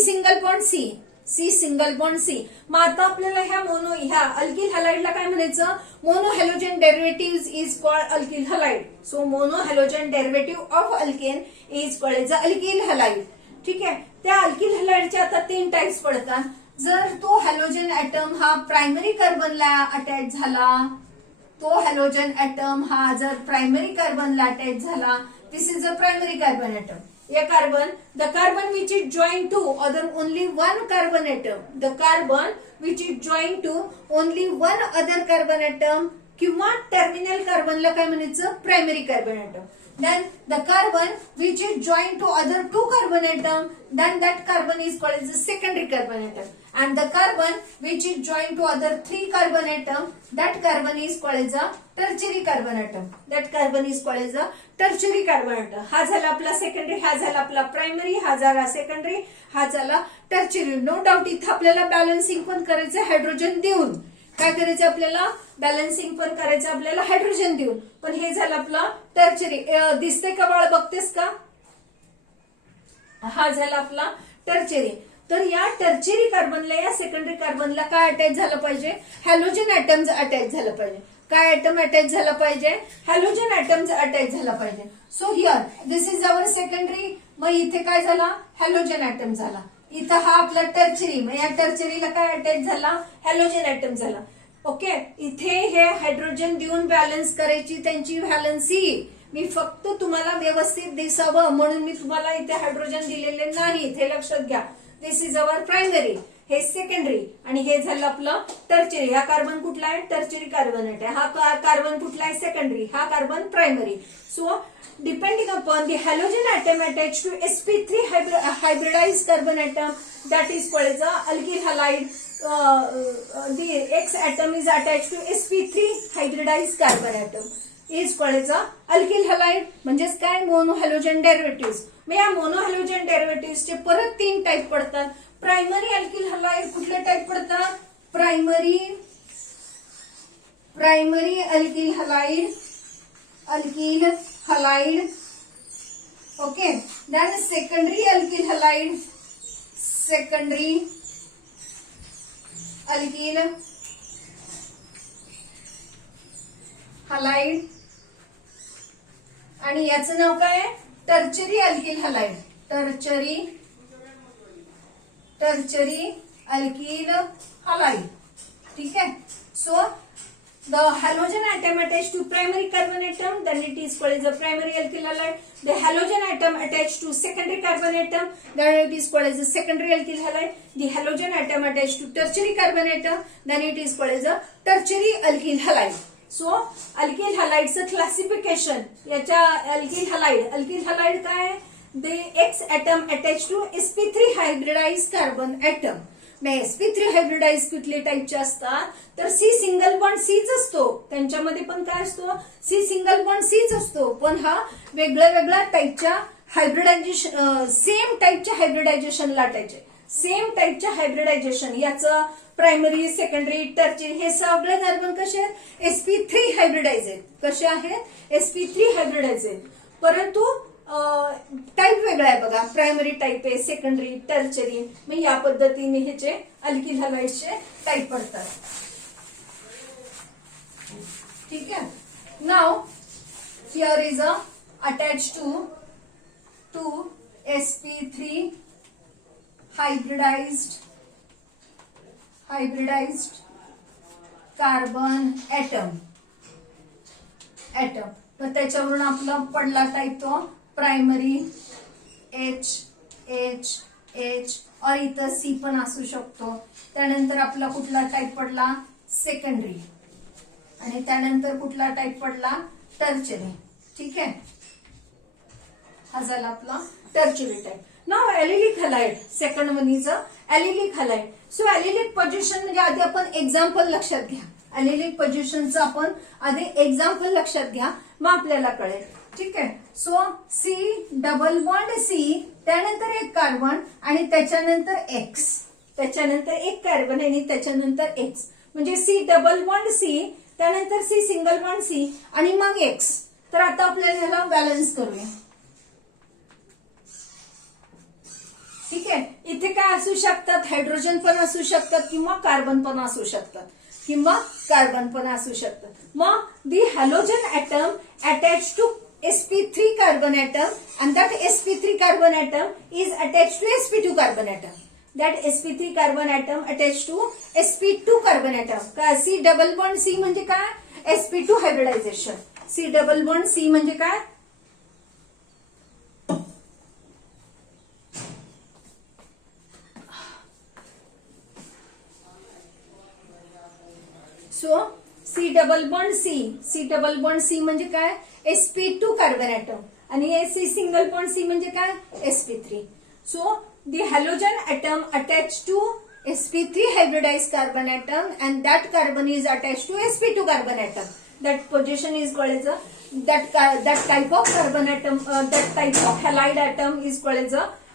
single bond C. मग आता आपल्याला ह्या अल्किल हॅलाइडला काय म्हणायचं? Mono halogen derivative is called alkyl halide. So mono halogen derivative of alkane is called as alkyl halide. ठीक आहे. त्या अल्किल हॅलाइडचे आता 3 टाइप्स पडतात. जर तो हॅलोजन ऍटम हा प्रायमरी कार्बनला अटॅच झाला, this is a primary carbon atom. A carbon, the carbon which is joined to other only one carbon atom, the carbon which is joined to only one other carbon atom किंवा टर्मिनल कार्बनला काय म्हणायचं? Primary carbon atom. Then the carbon which is joined to other 2 carbon atom, then that carbon is called as a secondary carbon atom. And the carbon which is joined to other 3 carbon atom, that carbon is called as a tertiary carbon atom. हा झाला आपला सेकंडरी, हा झाला आपला प्रायमरी, हा झाला सेकंडरी, हा झाला टर्चरी. नो डाऊट इथं आपल्याला बॅलन्सिंग पण करायचं हायड्रोजन देऊन. काय करायचं आपल्याला? बॅलन्सिंग पण करायचं आपल्याला हायड्रोजन देऊन. पण हे झालं आपला टर्चरी. दिसतंय का बाळ? बघतेस का? हा झाला आपला टर्चरी. तर या टर्चरी कार्बनला, या सेकंडरी कार्बनला काय अटॅच झालं पाहिजे? हॅलोजन ऍटम्स अटॅच झालं पाहिजे. काय ऍटम अटॅच झाला पाहिजे? हॅलोजन ऍटम्स अटॅच झाला पाहिजे. So here this is our secondary. मग इथे काय झाला? हॅलोजन ऍटम झाला. इथं हा आपला टर्चरी. मग या टर्चरीला काय अटॅच झाला? हॅलोजन ऍटम झाला. ओके. इथे हे हायड्रोजन देऊन बॅलन्स करायची त्यांची व्हॅलन्सी. मी फक्त तुम्हाला व्यवस्थित दिसावं म्हणून मी तुम्हाला इथे हायड्रोजन दिलेले नाहीत, हे लक्षात घ्या. दिस इज अवर प्रायमरी, हे सेकंडरी आणि हे झालं आपलं टर्चरी. हा कार्बन कुठला आहे? टर्चरी कार्बन आहे. हा कार्बन कुठला आहे? सेकंडरी. हा carbon primary. So depending upon the halogen atom attach to sp3 hybridized carbon atom, that is called as a alkyl halide. The X atom is attached to sp3 hybridized carbon atom is called as a alkyl halide. म्हणजेच काय? Mono halogen derivative. मग या मोनो हॅलोजन डेरिव्हेटिव्हचे परत 3 टाईप पडतात. प्रायमरी अल्किल हलाइड कुठले टाईप पडतात? Primary alkyl halide. Okay. Then secondary alkyl halide, आणि याचं नाव काय आहे? Tertiary alkyl halide. Tertiary alkyl halide. ठीक है. So the halogen atom attached to primary carbon atom, then it is called as a primary alkyl halide. The halogen atom attached to secondary carbon atom, then it is called as a secondary alkyl halide. The halogen atom attached to tertiary carbon atom, then it is called as a tertiary alkyl halide. So alkyl halideचं क्लासिफिकेशन. याच्या अल्किल हलाइड काय आहे? The X atom attached to sp3 hybridized carbon atom. मग sp3 hybridized कुठले टाईपचे असतात? तर C सिंगल बॉन्ड Cच असतो. त्यांच्यामध्ये पण काय असतो? C सिंगल बॉन्ड Cच असतो. पण हा वेगळ्या टाईपच्या हायब्रिडायझेशन, सेम टाईपच्या हायब्रिडायझेशनला अटॅच आहे. सेम टाईपच्या हायब्रिडायझेशन, याचं प्रायमरी, सेकंडरी, टर्चरी हे सगळे कार्बन कसे आहेत, sp3 हायब्रिडाइज आहेत. कसे आहेत, sp3 हायब्रिडाइज आहेत. परंतु टाईप वेगळा आहे बघा, प्रायमरी टाईप आहे, सेकंडरी, टर्चरी. मग या पद्धतीने ह्याचे अल्किल हॅलाइडचे टाईप पडतात. ठीक आहे. Now here is a attach to sp3 hybridized carbon atom. तर त्याच्यावरून आपला पडला टाईप तो प्रायमरी H और इथं C पण असू शकतो. त्यानंतर आपला कुठला टाईप पडला, सेकंडरी. आणि त्यानंतर कुठला टाईप पडला, टर्चरी. ठीक आहे, हा झाला आपला tertiary type. Now allylic halide, second one is allylic halide. So allylic position म्हणजे आधी आपण एक्झाम्पल लक्षात घ्या. ऍलिलिक पोझिशनचं आपण आधी एक्झाम्पल लक्षात घ्या, मग आपल्याला कळेल. ठीक आहे. So C double bond C, त्यानंतर एक कार्बन आणि त्याच्यानंतर X, त्याच्यानंतर एक कार्बन आणि त्याच्यानंतर X, म्हणजे C डबल बॉन्ड C, त्यानंतर C सिंगल बॉन्ड C आणि मग X. तर आता आपल्याला ह्याला बॅलन्स करूया. ठीक आहे. इथे काय असू शकतात, हायड्रोजन पण असू शकतात किंवा कार्बन पण असू शकतात, मग the halogen atom attach to sp3 carbon atom and that sp3 carbon atom is attached to sp2 carbon atom. That sp3 carbon atom attached to sp2 carbon atom. का C डबल बॉन्ड C म्हणजे काय, sp2 hybridization. C double bond C म्हणजे काय, so C double bond C म्हणजे काय, sp2 कार्बन ऍटम. आणि C सिंगल बॉन्ड C म्हणजे काय, sp3. So the halogen atom attach to sp3 hybridized carbon atom and that carbon is attached to sp2 carbon atom. That position is called as that type of carbon atom, that type of halide atom is called as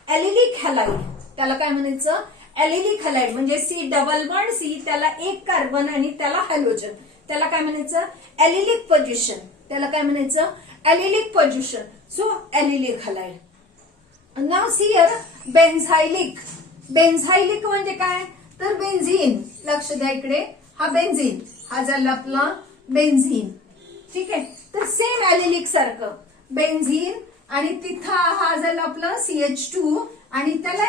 allylic halide. त्याला काय म्हणायचं, ऍलिलिक हॅलाइड. म्हणजे C डबल बॉन्ड C, त्याला एक कार्बन आणि त्याला हॅलोजन, त्याला काय म्हणायचं, ऍलिलिक पोझिशन. त्याला काय म्हणायचं, allylic position. So allylic halide. Now here benzylic. Benzylic म्हणजे काय, तर बेन्झीन. लक्ष द्या इकडे, हा बेन्झीन, हा झाला आपला बेन्झीन. ठीक आहे. तर सेम ऍलिलिक सारखं बेन्झीन आणि तिथं हा झाला आपला CH2 आणि त्याला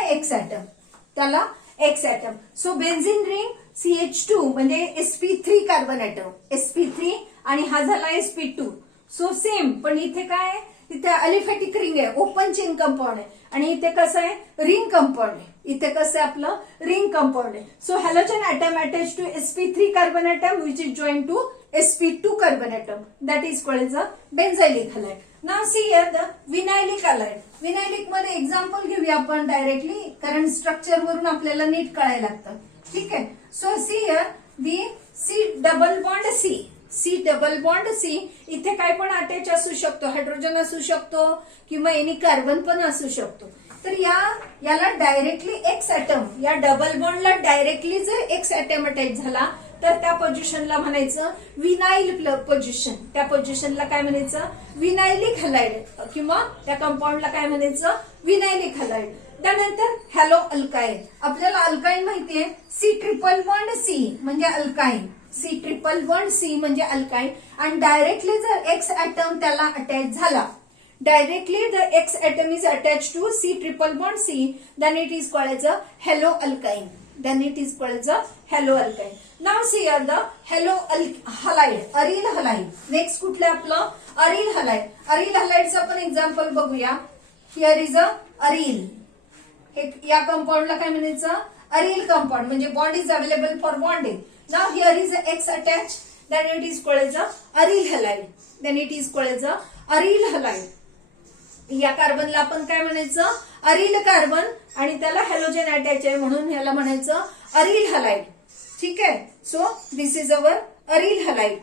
x atom, so benzene ring CH2 म्हणजे sp3 कार्बन ऍटम, sp3 आणि हा झाला sp2. सो सेम, पण इथे काय आहे, इथे अलिफॅटिक रिंग आहे, ओपन चेन कंपाऊंड आहे. आणि इथे कसं आहे, रिंग कंपाऊंड आहे. इथे कसं आहे आपलं, रिंग कंपाऊंड आहे. So halogen atom attach to sp3 carbon atom which is join to sp2 carbon atom, that is called as a benzylic halide. Now see here the vinylic halide. Vinylic मध्ये एक्झाम्पल घेऊया आपण डायरेक्टली, कारण स्ट्रक्चर वरून आपल्याला नीट कळायला लागतं. ठीक आहे. So see here the C double bond C, इथे काय पण अटॅच असू शकतो, हायड्रोजन असू शकतो किंवा एनी कार्बन पण असू शकतो. तर याला डायरेक्टली एक्स ऍटम, या डबल बॉन्डला डायरेक्टली जर एक्स ऍटम अटॅच झाला तर त्या पोझिशनला म्हणायचं विनाइल पोझिशन. त्या पोझिशनला काय म्हणायचं, विनायलिक हॅलाइड, किंवा त्या कंपाऊंडला काय म्हणायचं, विनायलिक हॅलाइड. त्यानंतर हॅलो अल्काईन. आपल्याला अल्काईन माहितीये, C ट्रिपल बॉन्ड C म्हणजे अल्काईन, C ट्रिपल बॉन्ड C म्हणजे अल्काईन. आणि डायरेक्टली जर एक्स ऍटम त्याला अटॅच झाला, directly the X atom is attached to C triple bond C, then it is called as a haloalkyne. Now see here the halide, aryl halide. Next कुठलं आपलं, aryl halide. aryl halideचं आपण एक्झाम्पल बघूया. Here is a aryl. हे या कंपाऊंडला काय म्हणायचं, aryl कंपाऊंड, म्हणजे bond is available for bonding. Now here is a X attached, then it is called as a aryl halide. या कार्बनला आपण काय म्हणायचं, अरिल कार्बन, आणि त्याला हॅलोजन अटॅच आहे म्हणून ह्याला म्हणायचं अरिल हॅलाइड. ठीक आहे. So this is our aryl halide.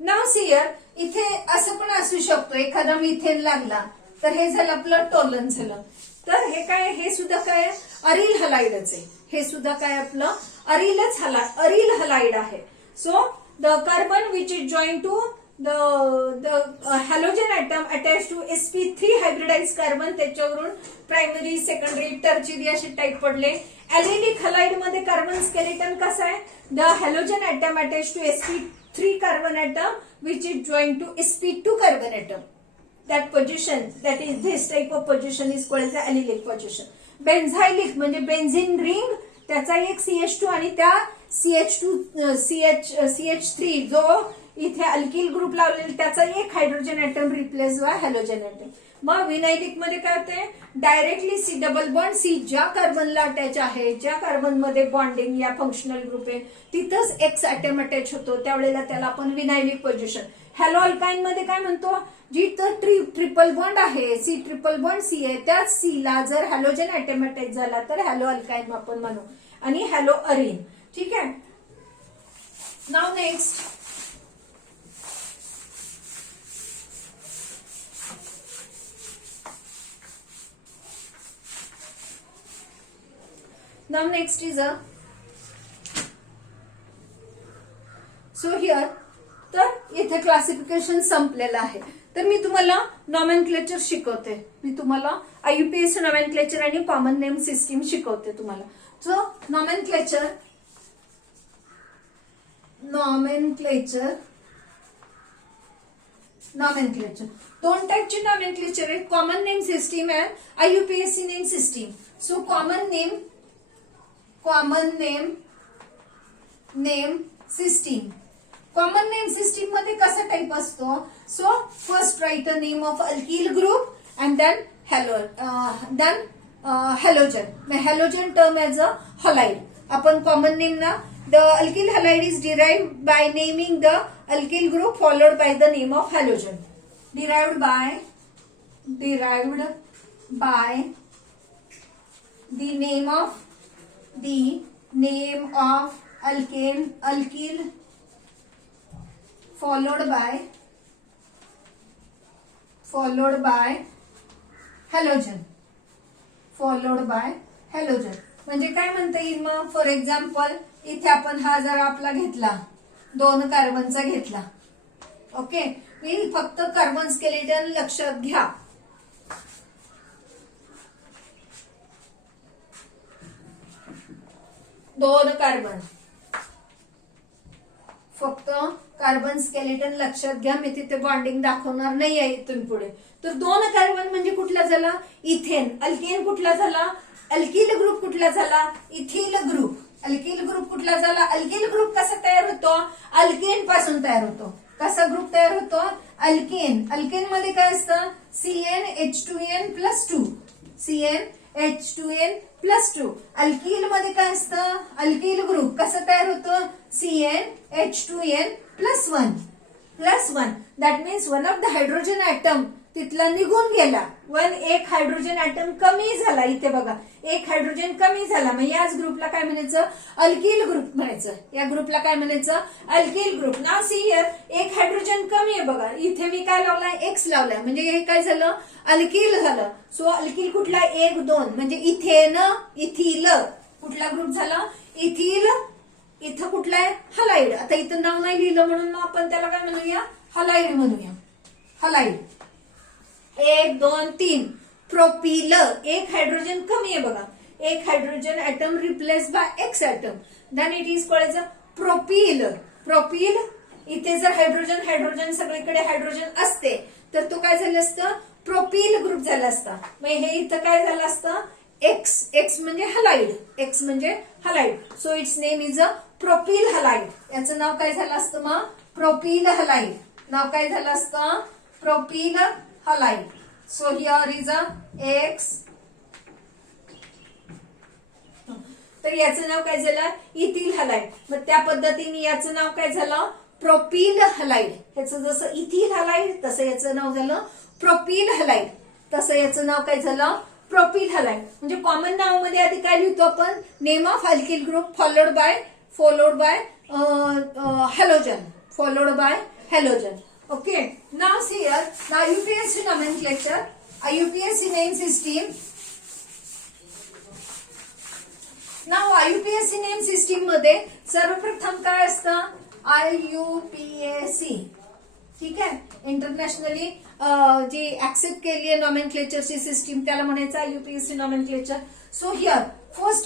Now see here, इथे असं पण असू शकतो, एखादा मिथेन लागला तर हे झालं आपलं टोलन झालं. तर हे काय, हे सुद्धा काय अरिल हलाइडच आहे, हे सुद्धा काय आपलं अरिल हलाइड आहे. So the carbon which is join to the halogen atom attached to sp3 hybridized carbon, त्याच्यावरून प्रायमरी, सेकंडरी, टर्चियरी असे टाईप पडले. ऍलिलिक हलाइड मध्ये कार्बन स्केलेटन कसं आहे, the halogen atom attach to sp3 carbon atom which is join to sp2 carbon atom. That position, that is this type of position is called as allylic position. बेन्झायलिक म्हणजे बेन्झिन रिंग, त्याचा एक CH2 आणि त्या CH3 जो इथे अल्किल ग्रुप लावलेला त्याचा एक hydrogen atom replace by halogen atom. मग विनायलिक मध्ये काय होते, directly C double bond, C ज्या कार्बनला अटॅच आहे, ज्या कार्बन मध्ये बॉन्डिंग या फंक्शनल ग्रुप आहे तिथंच एक्स ऍटम अटॅच होतो, त्यावेळेला त्याला आपण विनायलिक पोझिशन. हॅलो अल्काइन मध्ये काय म्हणतो, जिथं ट्रिपल बॉन्ड आहे, सी ट्रिपल बॉन्ड सी आहे, त्याच सी ला जर हॅलोजन ऍटम अटॅच झाला तर हॅलो अल्काइन आपण म्हणू, आणि हॅलो अरिन. ठीक आहे. नाव next, now next is a, so here, तर इथे क्लासिफिकेशन संपलेलं आहे. तर मी तुम्हाला नॉमेनक्लेचर शिकवते, मी तुम्हाला IUPAC नॉमेनक्लेचर आणि कॉमन नेम सिस्टीम शिकवते तुम्हाला. सो नॉमेनक्लेचर दोन टाईपची नॉमेनक्लेचर आहे, common name system and IUPAC name system. So common name system, common name system मध्ये कसा टाइप असतो, so first write a name of alkyl group and then halogen. Halogen term as a halide. आपण कॉमन नेम ना, the alkyl halide is derived by naming the alkyl group followed by the name of halogen. Derived bye the name of alkyl followed by halogen. म्हणजे काय म्हणता येईल मग, फॉर एक्झाम्पल इथे आपण हा जर आपला घेतला, 2 कार्बनचा घेतला, ओके. मी फक्त कार्बन स्केलेटन लक्षात घ्या. दोन कार्बन, फक्त कार्बन स्केलेटन लक्षात घ्या, मी तिथे बॉन्डिंग दाखवणार नाही आहे इथून पुढे. तर 2 कार्बन म्हणजे कुठला झाला, इथेन. अल्केन कुठला झाला, अल्किल ग्रुप कुठला झाला, इथिल ग्रुप. अल्किल ग्रुप कुठला झाला, अल्किल ग्रुप कसा तयार होतो, अल्केन पासून तयार होतो. कसा ग्रुप तयार होतो, अल्केन. अल्केन मध्ये काय असतं, CnH2n+2, CnH2n+2. अल्किल मध्ये काय असतं, अल्किल ग्रुप कसं तयार होतं, CnH2n+1. That means one of the hydrogen atom तिथला निघून गेला, एक हायड्रोजन ऍटम कमी झाला. इथे बघा, एक हायड्रोजन कमी झाला, मग याच ग्रुपला काय म्हणायचं, अल्किल ग्रुप म्हणायचं. या ग्रुपला काय म्हणायचं, alkyl group. Now see here, एक हायड्रोजन कमी आहे बघा, इथे मी काय लावलाय, एक्स लावलाय, म्हणजे हे काय झालं, अल्किल झालं. सो अल्किल कुठला, 1 2 म्हणजे इथेन, इथिल. कुठला ग्रुप झाला, इथिल. इथं कुठला आहे, हलाइड. आता इथं नाव नाही लिहिलं म्हणून मग आपण त्याला काय म्हणूया, हलाइड म्हणूया. हलाइड 1 2 3. प्रोपिल, एक हायड्रोजन कमी आहे बघा, एक hydrogen atom replace by X atom, then it is called as a propyl. इथे जर हायड्रोजन सगळीकडे हायड्रोजन असते तर तो काय झालं असतं, प्रोपिल ग्रुप झाला असता. मग हे इथं काय झालं असतं, एक्स म्हणजे halide. So it's name is a propyl halide. याचं नाव काय झालं असतं मग, प्रोपिल हलाइड. नाव काय झालं असतं, propyl halide. So here is a x. तर याचं नाव काय झालं, इथिल हलाइड. मग त्या पद्धतीने याचं नाव काय झालं, प्रोपिल हलाइड. ह्याचं जसं इथिल हलाइड तसं याचं नाव झालं प्रोपिल हलाइड. तसं याचं नाव काय झालं, प्रोपिल हलाइड. म्हणजे कॉमन नाव मध्ये आधी काय लिहितो आपण, name of alkyl group followed bye halogen. Okay, now see here, the IUPAC nomenclature, IUPAC name system. Now IUPAC name system मध्ये सर्वप्रथम काय असतं, IUPAC, ठीक आहे, इंटरनॅशनली जी ऍक्सेप्ट केली आहे नॉमेनक्लेचरची सिस्टीम त्याला म्हणायचं IUPAC nomenclature. So here first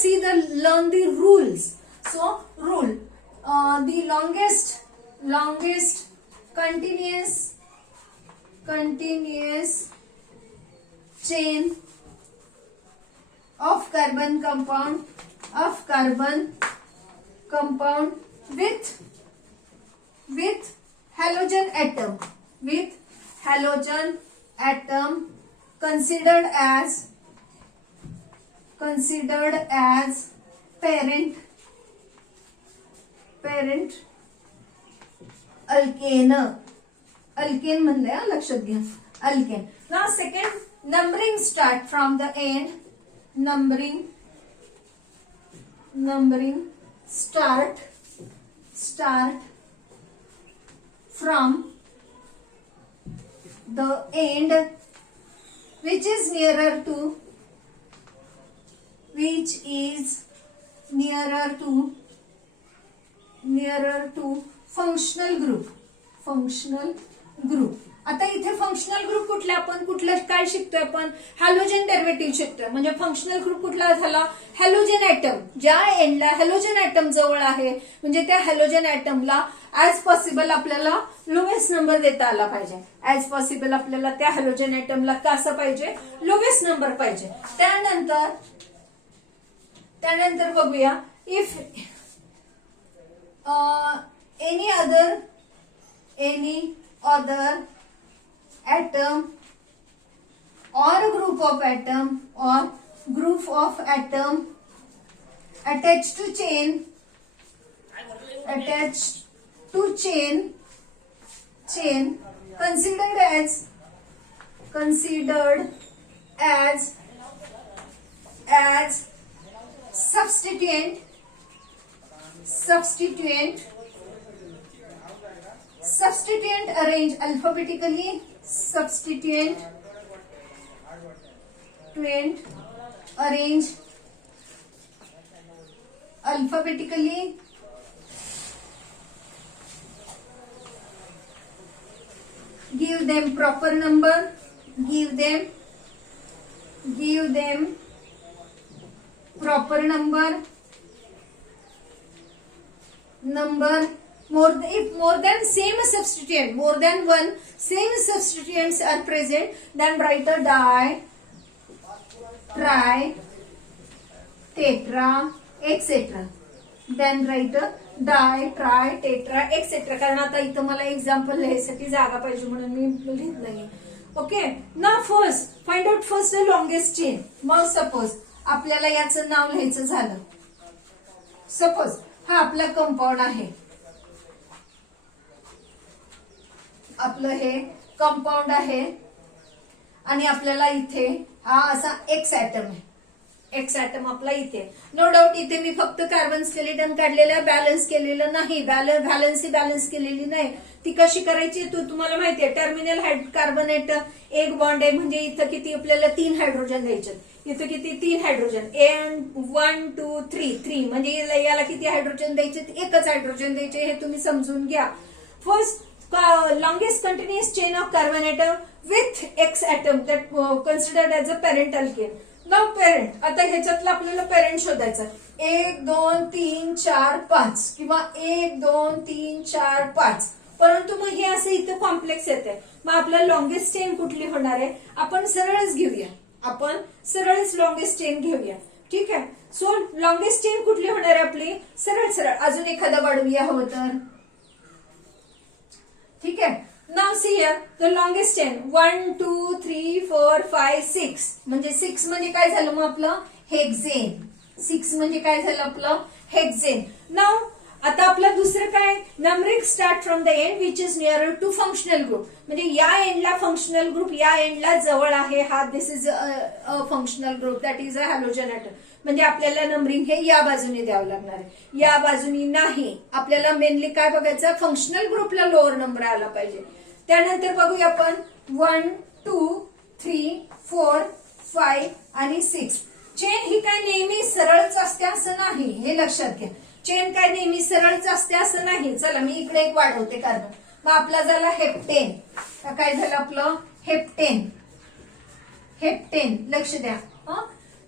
see the learn the rules. So rule the longest continuous chain of carbon compound with halogen atom considered as parent alkane म्हणलंय, लक्षात घ्या, alkane. Now second, numbering start from the end. Numbering start from the end which is nearer to functional group. आता इथे फंक्शनल ग्रुप कुठले, आपण कुठलं काय शिकतोय, आपण हॅलोजन डेरिव्हेटिव्ह शिकतोय. म्हणजे फंक्शनल ग्रुप कुठला झाला, हॅलोजन ऍटम. ज्या एंडला हॅलोजन ऍटम जवळ आहे म्हणजे त्या हॅलोजन ऍटमला ऍज पॉसिबल आपल्याला लोवेस्ट नंबर देता आला पाहिजे. ऍज पॉसिबल आपल्याला त्या हॅलोजन ऍटमला कसं पाहिजे, लोवेस्ट नंबर पाहिजे. त्यानंतर बघूया, if any other atom or group of atom attached to chain considered as substituent arrange alphabetically. Give them proper number. Give them proper number. If more than one same substituents are present, then write a di, tri, tetra, etc. Then write a di, tri, tetra, etc. कारण आता इथं मला एक्झाम्पल लिहायसाठी जागा पाहिजे म्हणून मी लिहित नाही. ओके, ना first find out first the longest chain. मग सपोज आपल्याला याचं नाव लिहायचं झालं, सपोज हा आपला कंपाऊंड आहे, आपलं हे कंपाऊंड आहे आणि आपल्याला इथे हा असा एक्स ऍटम आहे. एक्स ऍटम आपला इथे. नो डाऊट इथे मी फक्त कार्बन स्केलेटन काढलेलं आहे, बॅलन्स केलेलं नाही, बॅलन्स केलेली नाही. ती कशी करायची तुम्हाला माहितीये, टर्मिनल कार्बनेट एक बॉन्ड आहे म्हणजे इथं किती आपल्याला 3 हायड्रोजन द्यायचे. इथं किती 3 हायड्रोजन, 1 2 3 म्हणजे याला किती हायड्रोजन द्यायचे, एकच हायड्रोजन द्यायचे. हे तुम्ही समजून घ्या. First longest continuous chain of carbon atom with X atom that considered as a parent alkane. Now parent, आता ह्याच्यातलं आपल्याला पेरेंट शोधायचं. 1 2 3 4 5 किंवा 1 2 3 4 5. परंतु मग हे असं इथं कॉम्प्लेक्स येते. मग आपल्याला लॉंगेस्ट चेन कुठली होणार आहे, आपण सरळच घेऊया, लॉंगेस्ट चेन घेऊया. ठीक आहे. सो लॉंगेस्ट चेन कुठली होणार आहे आपली, सरळ. अजून एखादा वाढवूया हवं तर. ठीक आहे. Now see here the longest chain 1 2 3 4 5 6 म्हणजे 6 म्हणजे काय झालं मग आपलं हेक्सेन. 6 म्हणजे काय झालं आपलं हेक्सेन. नाव आता आपलं दुसरं काय, numbering start from the end which is near to functional group. म्हणजे या एंडला फंक्शनल ग्रुप, या एंडला जवळ आहे हा, this is a functional group, that is a halogen atom. म्हणजे आपल्याला नंबरिंग हे या बाजूने द्यावं लागणार आहे, या बाजूनी नाही. आपल्याला मेनली काय बघायचं, फंक्शनल ग्रुपला लोअर नंबर आला पाहिजे. त्यानंतर बघूया आपण 1 2 3 4 5 आणि 6. चेन ही काय नेहमी सरळच असते असं नाही, हे लक्षात घ्या. चेन काय नेहमी सरळच असते असं नाही. चला मी इकडे एक वाढवते कार्बन. मग आपला झाला हेप्टेन. काय झालं आपलं? हेप्टेन. हेप्टेन लक्ष द्या.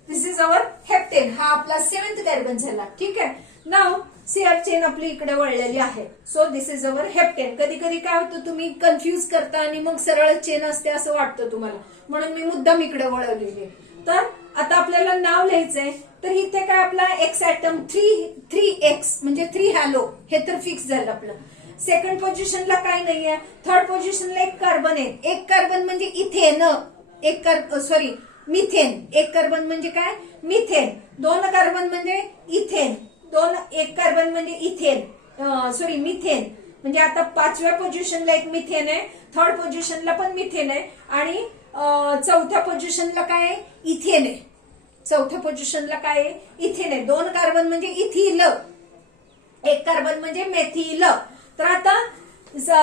दिस इज अवर हेप्टेन. हा आपला 7th कार्बन झाला. ठीक आहे. नाव सीआर चेन आपली इकडे वळलेली आहे. So this is our heptane. कधी कधी काय होतं, तुम्ही कन्फ्युज करता आणि मग सरळ चेन असते असं वाटतं तुम्हाला, म्हणून मी मुद्दाम इकडे वळवलेली. तर आता आपल्याला नाव लिहायचंय. तर इथे काय आपला एक्स ऍटम 3x म्हणजे 3 हॅलो, हे तर फिक्स झालं आपलं. सेकंड पोझिशनला काय नाहीये. थर्ड पोझिशनला एक कार्बन आहे. एक कार्बन म्हणजे इथेन. Sorry methane. एक कार्बन म्हणजे काय? मिथेन. 2 कार्बन म्हणजे इथेन. एक कार्बन म्हणजे इथेन, सॉरी मिथेन. म्हणजे आता 5व्या पोझिशनला एक मिथेन आहे, थर्ड पोझिशनला पण मिथेन आहे, आणि 4थ्या पोझिशनला काय आहे? इथेन आहे. 4थ्या पोझिशनला काय आहे? इथेन आहे. 2 कार्बन म्हणजे इथिल, एक कार्बन म्हणजे मेथिल. तर आता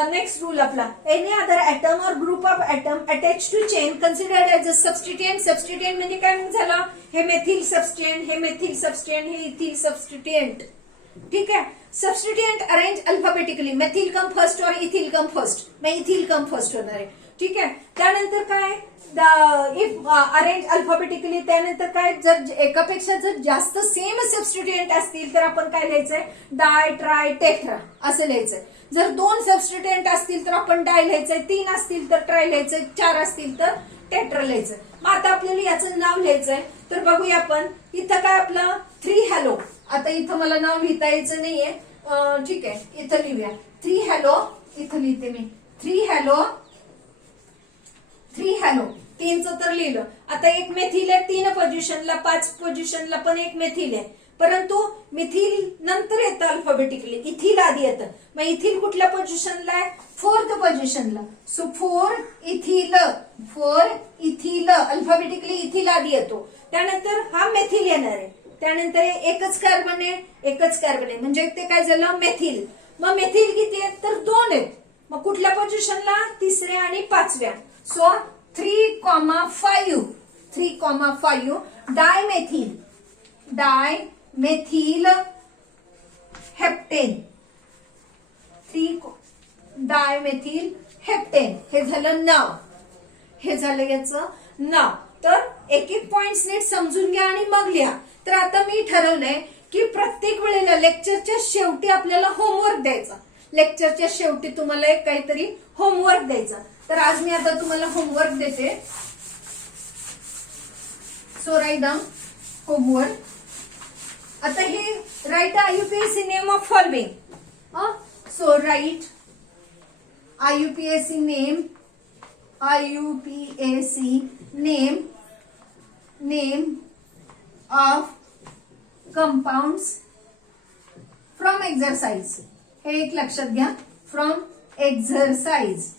नेक्स्ट रूल आपला, एनी अदर ऍटम और group of atom attach to chain considered as a substituent. Substituent म्हणजे काय झालं? हे मेथिल सबस्टिट्युएंट, हे मेथिल सबस्टिट्युएंट, हे इथिल सबस्टिट्युएंट. ठीक आहे. Substituent arrange alphabetically. Methyl come first और इथिल कम फर्स्ट. मग इथिल कम फर्स्ट होणार आहे. ठीक आहे. त्यानंतर काय? If arrange alphabetically. त्यानंतर काय? जर एकापेक्षा जर जास्त सेम सबस्टिट्युएंट असतील तर आपण काय लिहायचंय? डाय, ट्राय, टेट्रा असं लिहायचंय. जर 2 सबस्टिट्युएंट असतील तर आपण डाय लिहायचंय, 3 असतील तर ट्राय लिहायचंय, 4 असतील तर टेट्रा लिहायचंय. मग आता आपल्याला याचं नाव लिहायचंय. तर बघूया आपण. इथं काय आपलं 3 हॅलो. आता इथं मला नाव लिहिता यायचं नाहीये. ठीक आहे, इथं लिहूया 3 हॅलो. इथं लिहिते मी 3 हॅलो. 3 हॅलो. 3चं तर लिहिलं. आता एक मेथिल आहे 3 पोझिशनला, 5 पोझिशनला पण एक मेथिल आहे. परंतु मिथिल नंतर येतं अल्फाबेटिकली, इथिल आधी येतं. मग इथिल कुठल्या पोझिशनला आहे? 4th पोझिशनला. So 4 ethyl. 4 ethyl. Alphabetically ethyl आधी येतो. त्यानंतर हा मेथिल येणार आहे. त्यानंतर एकच कार्बन आहे, एकच कार्बन आहे, म्हणजे ते काय झालं? मेथिल. मग मेथिल किती आहेत? तर 2 आहेत. मग कुठल्या पोझिशनला? 3ऱ्या आणि 5व्या. So 3,5. 3,5 dimethyl. Dimethyl heptane. 3 dimethyl heptane. हे झालं नाव. हे झालं याचं नाव. तर एक एक पॉइंट्स नीट समजून घ्या आणि मग लिहा. तर आता मी ठरवलंय की प्रत्येक वेळेला लेक्चरच्या शेवटी आपल्याला होमवर्क द्यायचा. लेक्चरच्या शेवटी तुम्हाला एक काहीतरी होमवर्क द्यायचा. तर आज मी आता तुम्हाला होमवर्क देते. So write down homework. आता हे write IUPAC name of following. So write IUPAC name. IUPAC name of compounds from exercise. हे एक लक्षात घ्या. From exercise.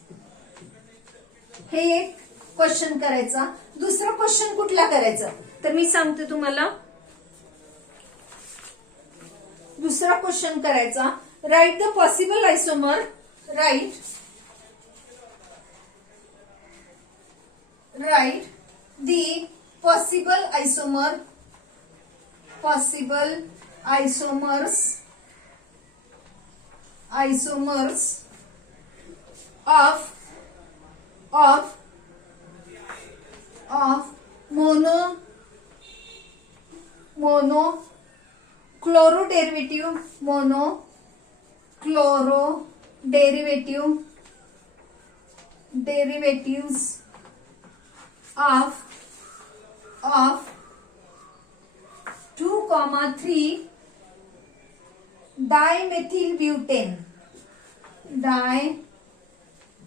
हे एक क्वेश्चन करायचा. दुसरा क्वेश्चन कुठला करायचा? तर मी सांगते तुम्हाला. दुसरा क्वेश्चन करायचा. Write the possible isomer. Write the possible isomers of derivatives of 2,3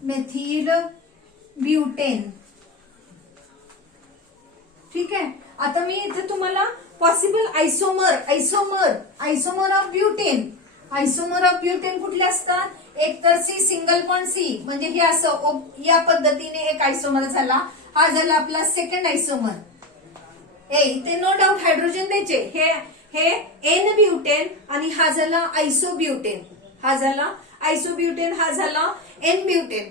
dimethylbutane. ठीक आहे. आता मी इथे तुम्हाला possible isomer of butane. Isomer of butane कुठले असतात? एक तर सी सिंगल बॉन्ड सी, म्हणजे हे असं या पद्धतीने एक आयसोमर झाला. हा झाला आपला सेकंड आयसोमर. इथे नो डाऊट हायड्रोजन द्यायचे. हे एन ब्युटेन आणि हा झाला आयसोब्युटेन. हा झाला आयसोब्युटेन, हा झाला एन ब्युटेन.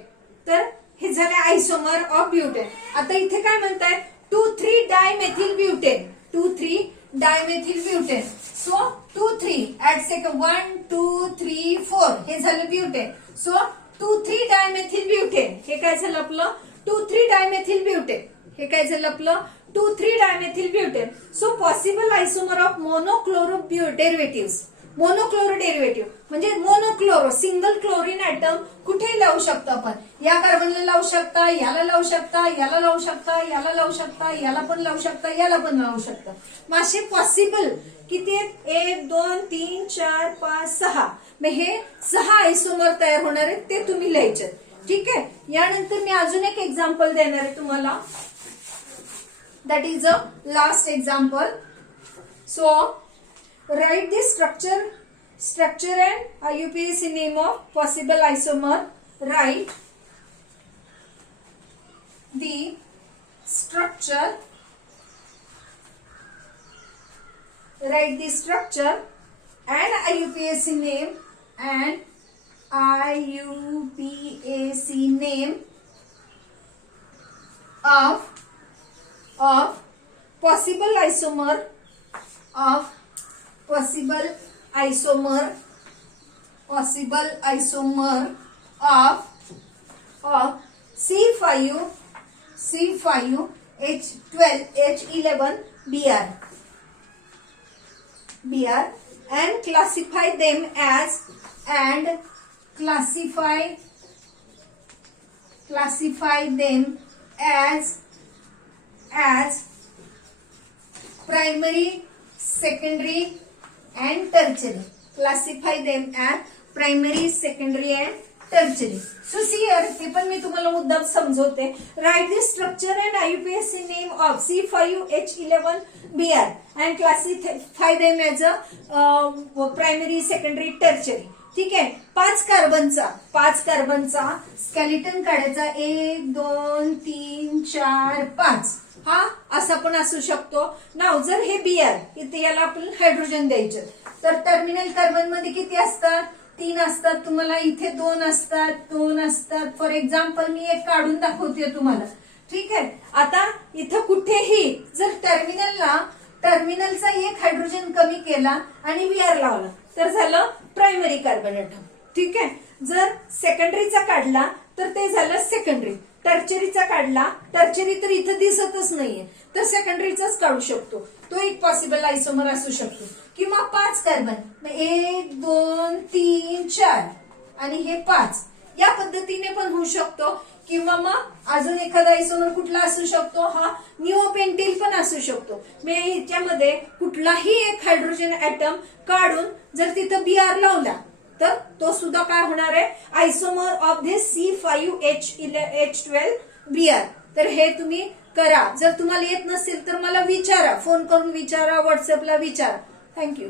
तर हे झाले आयसोमर ऑफ ब्युटेन. आता इथे काय म्हणताय? 2,3 dimethyl butane. 2 3 dimethyl butane. So 2 3 at second 1 2 3 4 हे झालं ब्युटेन. सो 2 3 डायमेथिल ब्युटेन हे काय झालं आपलं 2 3 डायमेथिल ब्युटेन. हे काय झालं आपलं 2 3 dimethyl butane. So possible isomer of monochloro derivative. Monochloro derivative म्हणजे मोनोक्लोरो सिंगल क्लोरीन ऍटम कुठे लावू शकतो आपण. या कार्बनला लावू शकता, याला लावू शकता, याला लावू शकता, याला लावू शकता, याला पण लावू शकता, याला पण लावू शकता. मग असे पॉसिबल किती आहेत 1 2 3 4 5 6. मग हे 6 आयसोमर तयार होणार आहेत ते तुम्ही लिहायचे. ठीक आहे. यानंतर मी अजून एक एक्झाम्पल देणार आहे तुम्हाला. That is a last example. So write the structure and IUPAC name of possible isomer. Write the structure. Write the structure and IUPAC name and IUPAC name of possible isomer of possible isomer of C5H12H11 Br and classify them as primary, secondary and tertiary. Classify them as primary, secondary and tertiary. So see here, ते पण मी तुम्हाला मुद्दाम समजवते. Write the structure and IUPAC name of C5H11 Br and classify them as a primary, secondary, tertiary. ठीक आहे. 5 कार्बनचा स्केलेटन काढायचा 1 2 3 4 5. हा असा पण असू शकतो. नाव जर हे Br इथे याला आपण हायड्रोजन द्यायचे तर टर्मिनल कार्बन मध्ये किती असतात 3 असतात. तुम्हाला इथे 2 असतात. फॉर एक्झाम्पल मी एक काढून दाखवते तुम्हाला. ठीक आहे. आता इथं कुठेही जर टर्मिनलचा एक हायड्रोजन कमी केला आणि Br लावला तर झालं प्रायमरी कार्बन ऍटम. ठीक आहे. जर सेकंडरीचा काढला तर ते झालं सेकंडरी. टर्चरीचा काढला, टर्चरी तर इथं दिसतच नाहीये तर सेकंडरीचाच काढू शकतो. तो एक पॉसिबल आयसोमर असू शकतो. किंवा 5 कार्बन 1 2 3 4 आणि हे 5 या पद्धतीने पण होऊ शकतो. किंवा मग अजून एखादा आयसोमर कुठला असू शकतो हा निओपेंटिल पण असू शकतो. मी याच्यामध्ये कुठलाही एक हायड्रोजन ऍटम काढून जर तिथं Br लावला तर तो सुद्धा काय होणार आहे आयसोमर ऑफ दिस C5H12 Br. तर हे तुम्ही करा. जर तुम्हाला येत नसेल तर मला विचारा, फोन करून विचारा, व्हॉट्सअपला विचारा. थँक्यू.